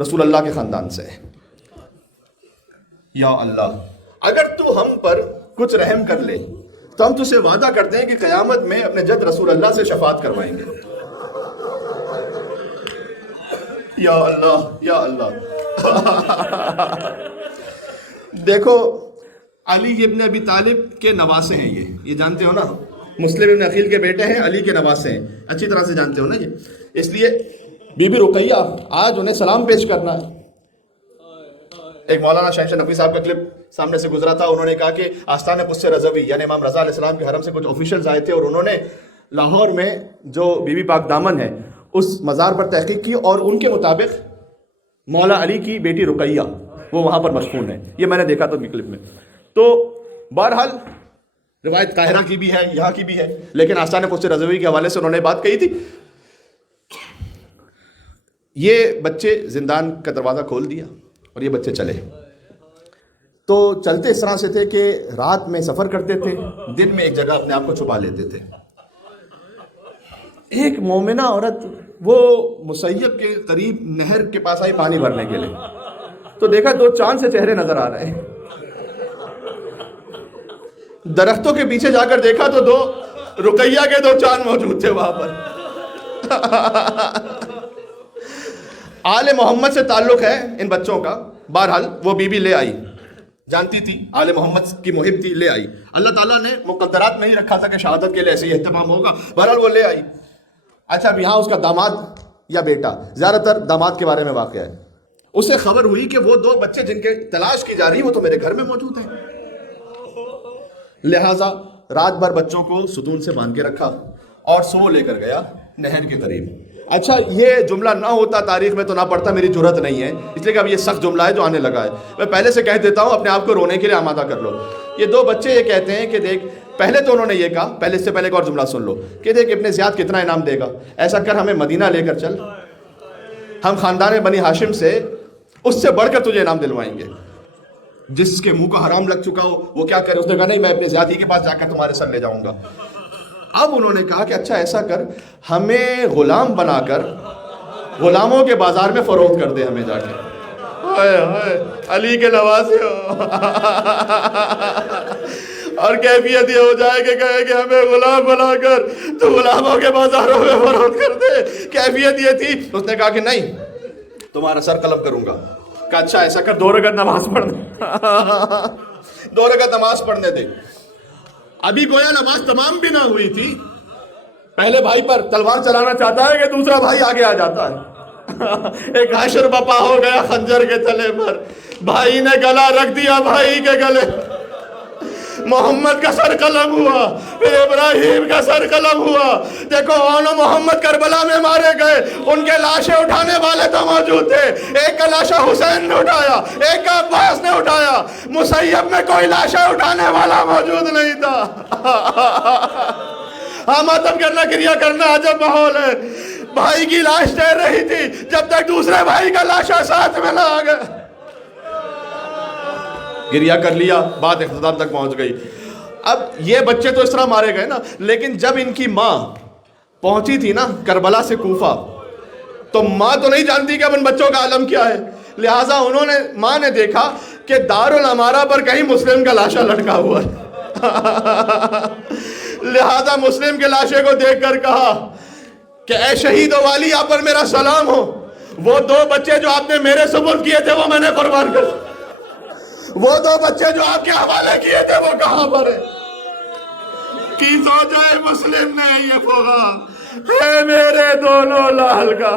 رسول اللہ کے خاندان سے ہیں۔ یا اللہ اگر تو ہم پر کچھ رحم کر لے تو ہم تجھ سے وعدہ کرتے ہیں کہ قیامت میں اپنے جد رسول اللہ سے شفاعت کروائیں گے۔ یا اللہ یا اللہ دیکھو علی ابن ابی طالب کے نواسے ہیں، یہ جانتے ہو نا، مسلم ابن عقیل کے بیٹے ہیں، علی کے نواسے ہیں، اچھی طرح سے جانتے ہو نا یہ، اس لیے بی بی رقیہ آج انہیں سلام پیش کرنا ہے۔ ایک مولانا شہنشاہ نقوی صاحب کا کلپ سامنے سے گزرا تھا، انہوں نے کہا کہ آستان قدس رضوی یعنی امام رضا علیہ السلام کے حرم سے کچھ آفیشلز آئے تھے، اور انہوں نے لاہور میں جو بی بی پاک دامن ہے اس مزار پر تحقیق کی، اور ان کے مطابق مولا علی کی بیٹی رقیہ وہ وہاں پر مشہور ہے، یہ میں نے دیکھا تھا کلپ میں۔ تو بہرحال روایت قاہرہ کی بھی ہے، یہاں کی بھی ہے، لیکن آستان قدس رضوی کے حوالے سے انہوں نے بات کہی تھی۔ یہ بچے زندان کا دروازہ کھول دیا اور یہ بچے چلے، تو چلتے اس طرح سے تھے کہ رات میں سفر کرتے تھے، دن میں ایک جگہ اپنے آپ کو چھپا لیتے تھے۔ ایک مومنہ عورت وہ مسیب کے قریب نہر کے پاس آئی پانی بھرنے کے لیے، تو دیکھا دو چاند سے چہرے نظر آ رہے ہیں، درختوں کے پیچھے جا کر دیکھا تو دو رقیہ کے دو چاند موجود تھے وہاں پر۔ آل محمد سے تعلق ہے ان بچوں کا، بہرحال وہ بی بی لے آئی، جانتی تھی آل محمد کی محب تھی، لے آئی، اللہ تعالیٰ نے مقدرات نہیں رکھا تھا کہ شہادت کے لیے ایسے ہی اہتمام ہوگا، بہرحال وہ لے آئی۔ اچھا اب یہاں اس کا داماد یا بیٹا، زیادہ تر داماد کے بارے میں واقعہ ہے، اسے خبر ہوئی کہ وہ دو بچے جن کے تلاش کی جا رہی وہ تو میرے گھر میں موجود ہیں، لہٰذا رات بھر بچوں کو ستون سے باندھ کے رکھا اور سو لے کر گیا نہر کے قریب۔ اچھا یہ جملہ نہ ہوتا تاریخ میں تو نہ پڑھتا، میری جرت نہیں ہے، اس لیے کہ اب یہ سخت جملہ ہے جو آنے لگا ہے، میں پہلے سے کہہ دیتا ہوں اپنے آپ کو رونے کے لیے آمادہ کر لو۔ یہ دو بچے یہ کہتے ہیں کہ دیکھ، پہلے تو انہوں نے یہ کہا، پہلے اس سے پہلے ایک اور جملہ سن لو کہ دیکھ ابن زیاد کتنا انعام دے گا، ایسا کر ہمیں مدینہ لے کر چل، ہم خاندان بنی ہاشم سے اس سے بڑھ کر تجھے انعام دلوائیں گے۔ جس کے منہ کا حرام لگ چکا ہو وہ کیا کرے، اس نے کہا نہیں میں ابن زیاد ہی کے پاس جا کر تمہارے سر لے جاؤں گا۔ اب انہوں نے کہا کہ اچھا ایسا کر ہمیں غلام بنا کر غلاموں کے بازار میں فروخت کر دے ہمیں جا کے۔ ہائے ہائے علی کے نواسے ہو اور کیفیت یہ ہو جائے کہ کہے کہ ہمیں غلام بنا کر تو غلاموں کے بازاروں میں فروخت کر دے، کیفیت یہ تھی۔ اس نے کہا کہ نہیں تمہارا سر قلم کروں گا۔ کہا اچھا ایسا کر 2 رکعت نماز پڑھ دے 2 رکعت نماز پڑھنے دے۔ ابھی گویا نماز تمام بھی نہ ہوئی تھی، پہلے بھائی پر تلوار چلانا چاہتا ہے کہ دوسرا بھائی آگے آ جاتا ہے، ایک حشر بپا ہو گیا خنجر کے تلے پر، بھائی نے گلا رکھ دیا بھائی کے گلے، محمد کا سر قلم ہوا، پھر ابراہیم کا سر قلم ہوا۔ دیکھو اون و محمد کربلا میں مارے گئے، ان کے لاشیں اٹھانے والے تو موجود تھے، ایک کا لاشا حسین نے اٹھایا، ایک کا عباس نے اٹھایا، مسیب میں کوئی لاشیں اٹھانے والا موجود نہیں تھا۔ ہاں ماتم کرنا، کریا کرنا، عجب ماحول ہے۔ بھائی کی لاش تیر رہی تھی جب تک دوسرے بھائی کا لاشا ساتھ میں نہ آ گیا، گریا کر لیا، بات اختتام تک پہنچ گئی۔ اب یہ بچے تو اس طرح مارے گئے نا، لیکن جب ان کی ماں پہنچی تھی نا کربلا سے کوفہ، تو ماں تو نہیں جانتی کہ اب ان بچوں کا عالم کیا ہے، لہٰذا ماں نے دیکھا کہ دارالامارہ پر کہیں مسلم کا لاشا لٹکا ہوا ہے، لہذا مسلم کے لاشے کو دیکھ کر کہا کہ اے شہید و والی، آپ پر میرا سلام ہو، وہ 2 بچے جو آپ نے میرے سپرد کیے تھے وہ میں نے قربان کر، وہ 2 بچے جو آپ کے حوالے کیے تھے وہ کہاں پر ہیں؟ کی زوجہ مسلم نے یہ پوغا ہے میرے دونوں لال کا،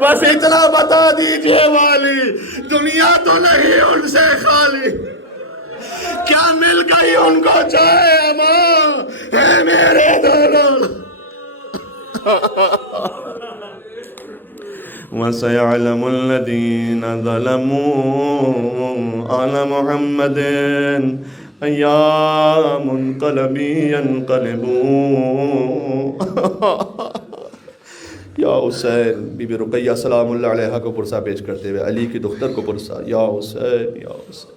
بس اتنا بتا دیجئے والی، دنیا تو نہیں ان سے خالی، کیا مل گئی ان کو چاہے اماں ہے میرے دونوں۔ وَسَيَعْلَمُ الَّذِينَ ظَلَمُوا عَلَى مُحَمَّدٍ أَيَّا مُنْقَلَبٍ يَنْقَلِبُونَ۔ یا حسین، بی بی رقیہ سلام اللہ علیہا کو پرسہ پیش کرتے ہوئے علی کی دختر کو پرسہ، یا حسین یا حسین۔